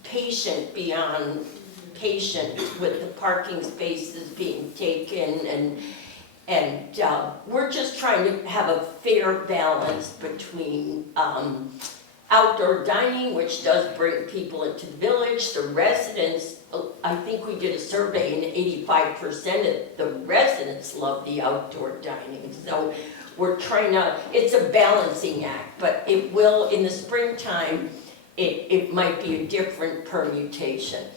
patient beyond patient with the parking spaces being taken, and we're just trying to have a fair balance between outdoor dining, which does bring people into the village, the residents. I think we did a survey and 85% of the residents love the outdoor dining. So we're trying to, it's a balancing act, but it will, in the springtime, it might be a different permutation.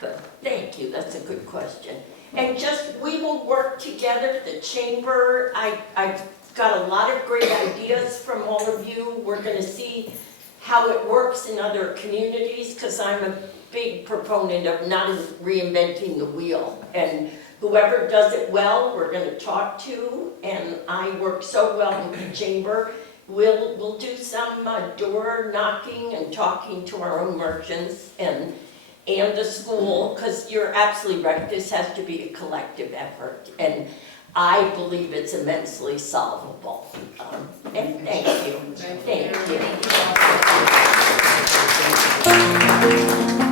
But thank you, that's a good question. And just, we will work together, the chamber, I've got a lot of great ideas from all of you. We're gonna see how it works in other communities, because I'm a big proponent of not reinventing the wheel. And whoever does it well, we're going to talk to, and I work so well with the chamber. We'll do some door knocking and talking to our own merchants and the school, because you're absolutely right, this has to be a collective effort. And I believe it's immensely solvable. And thank you. Thank you.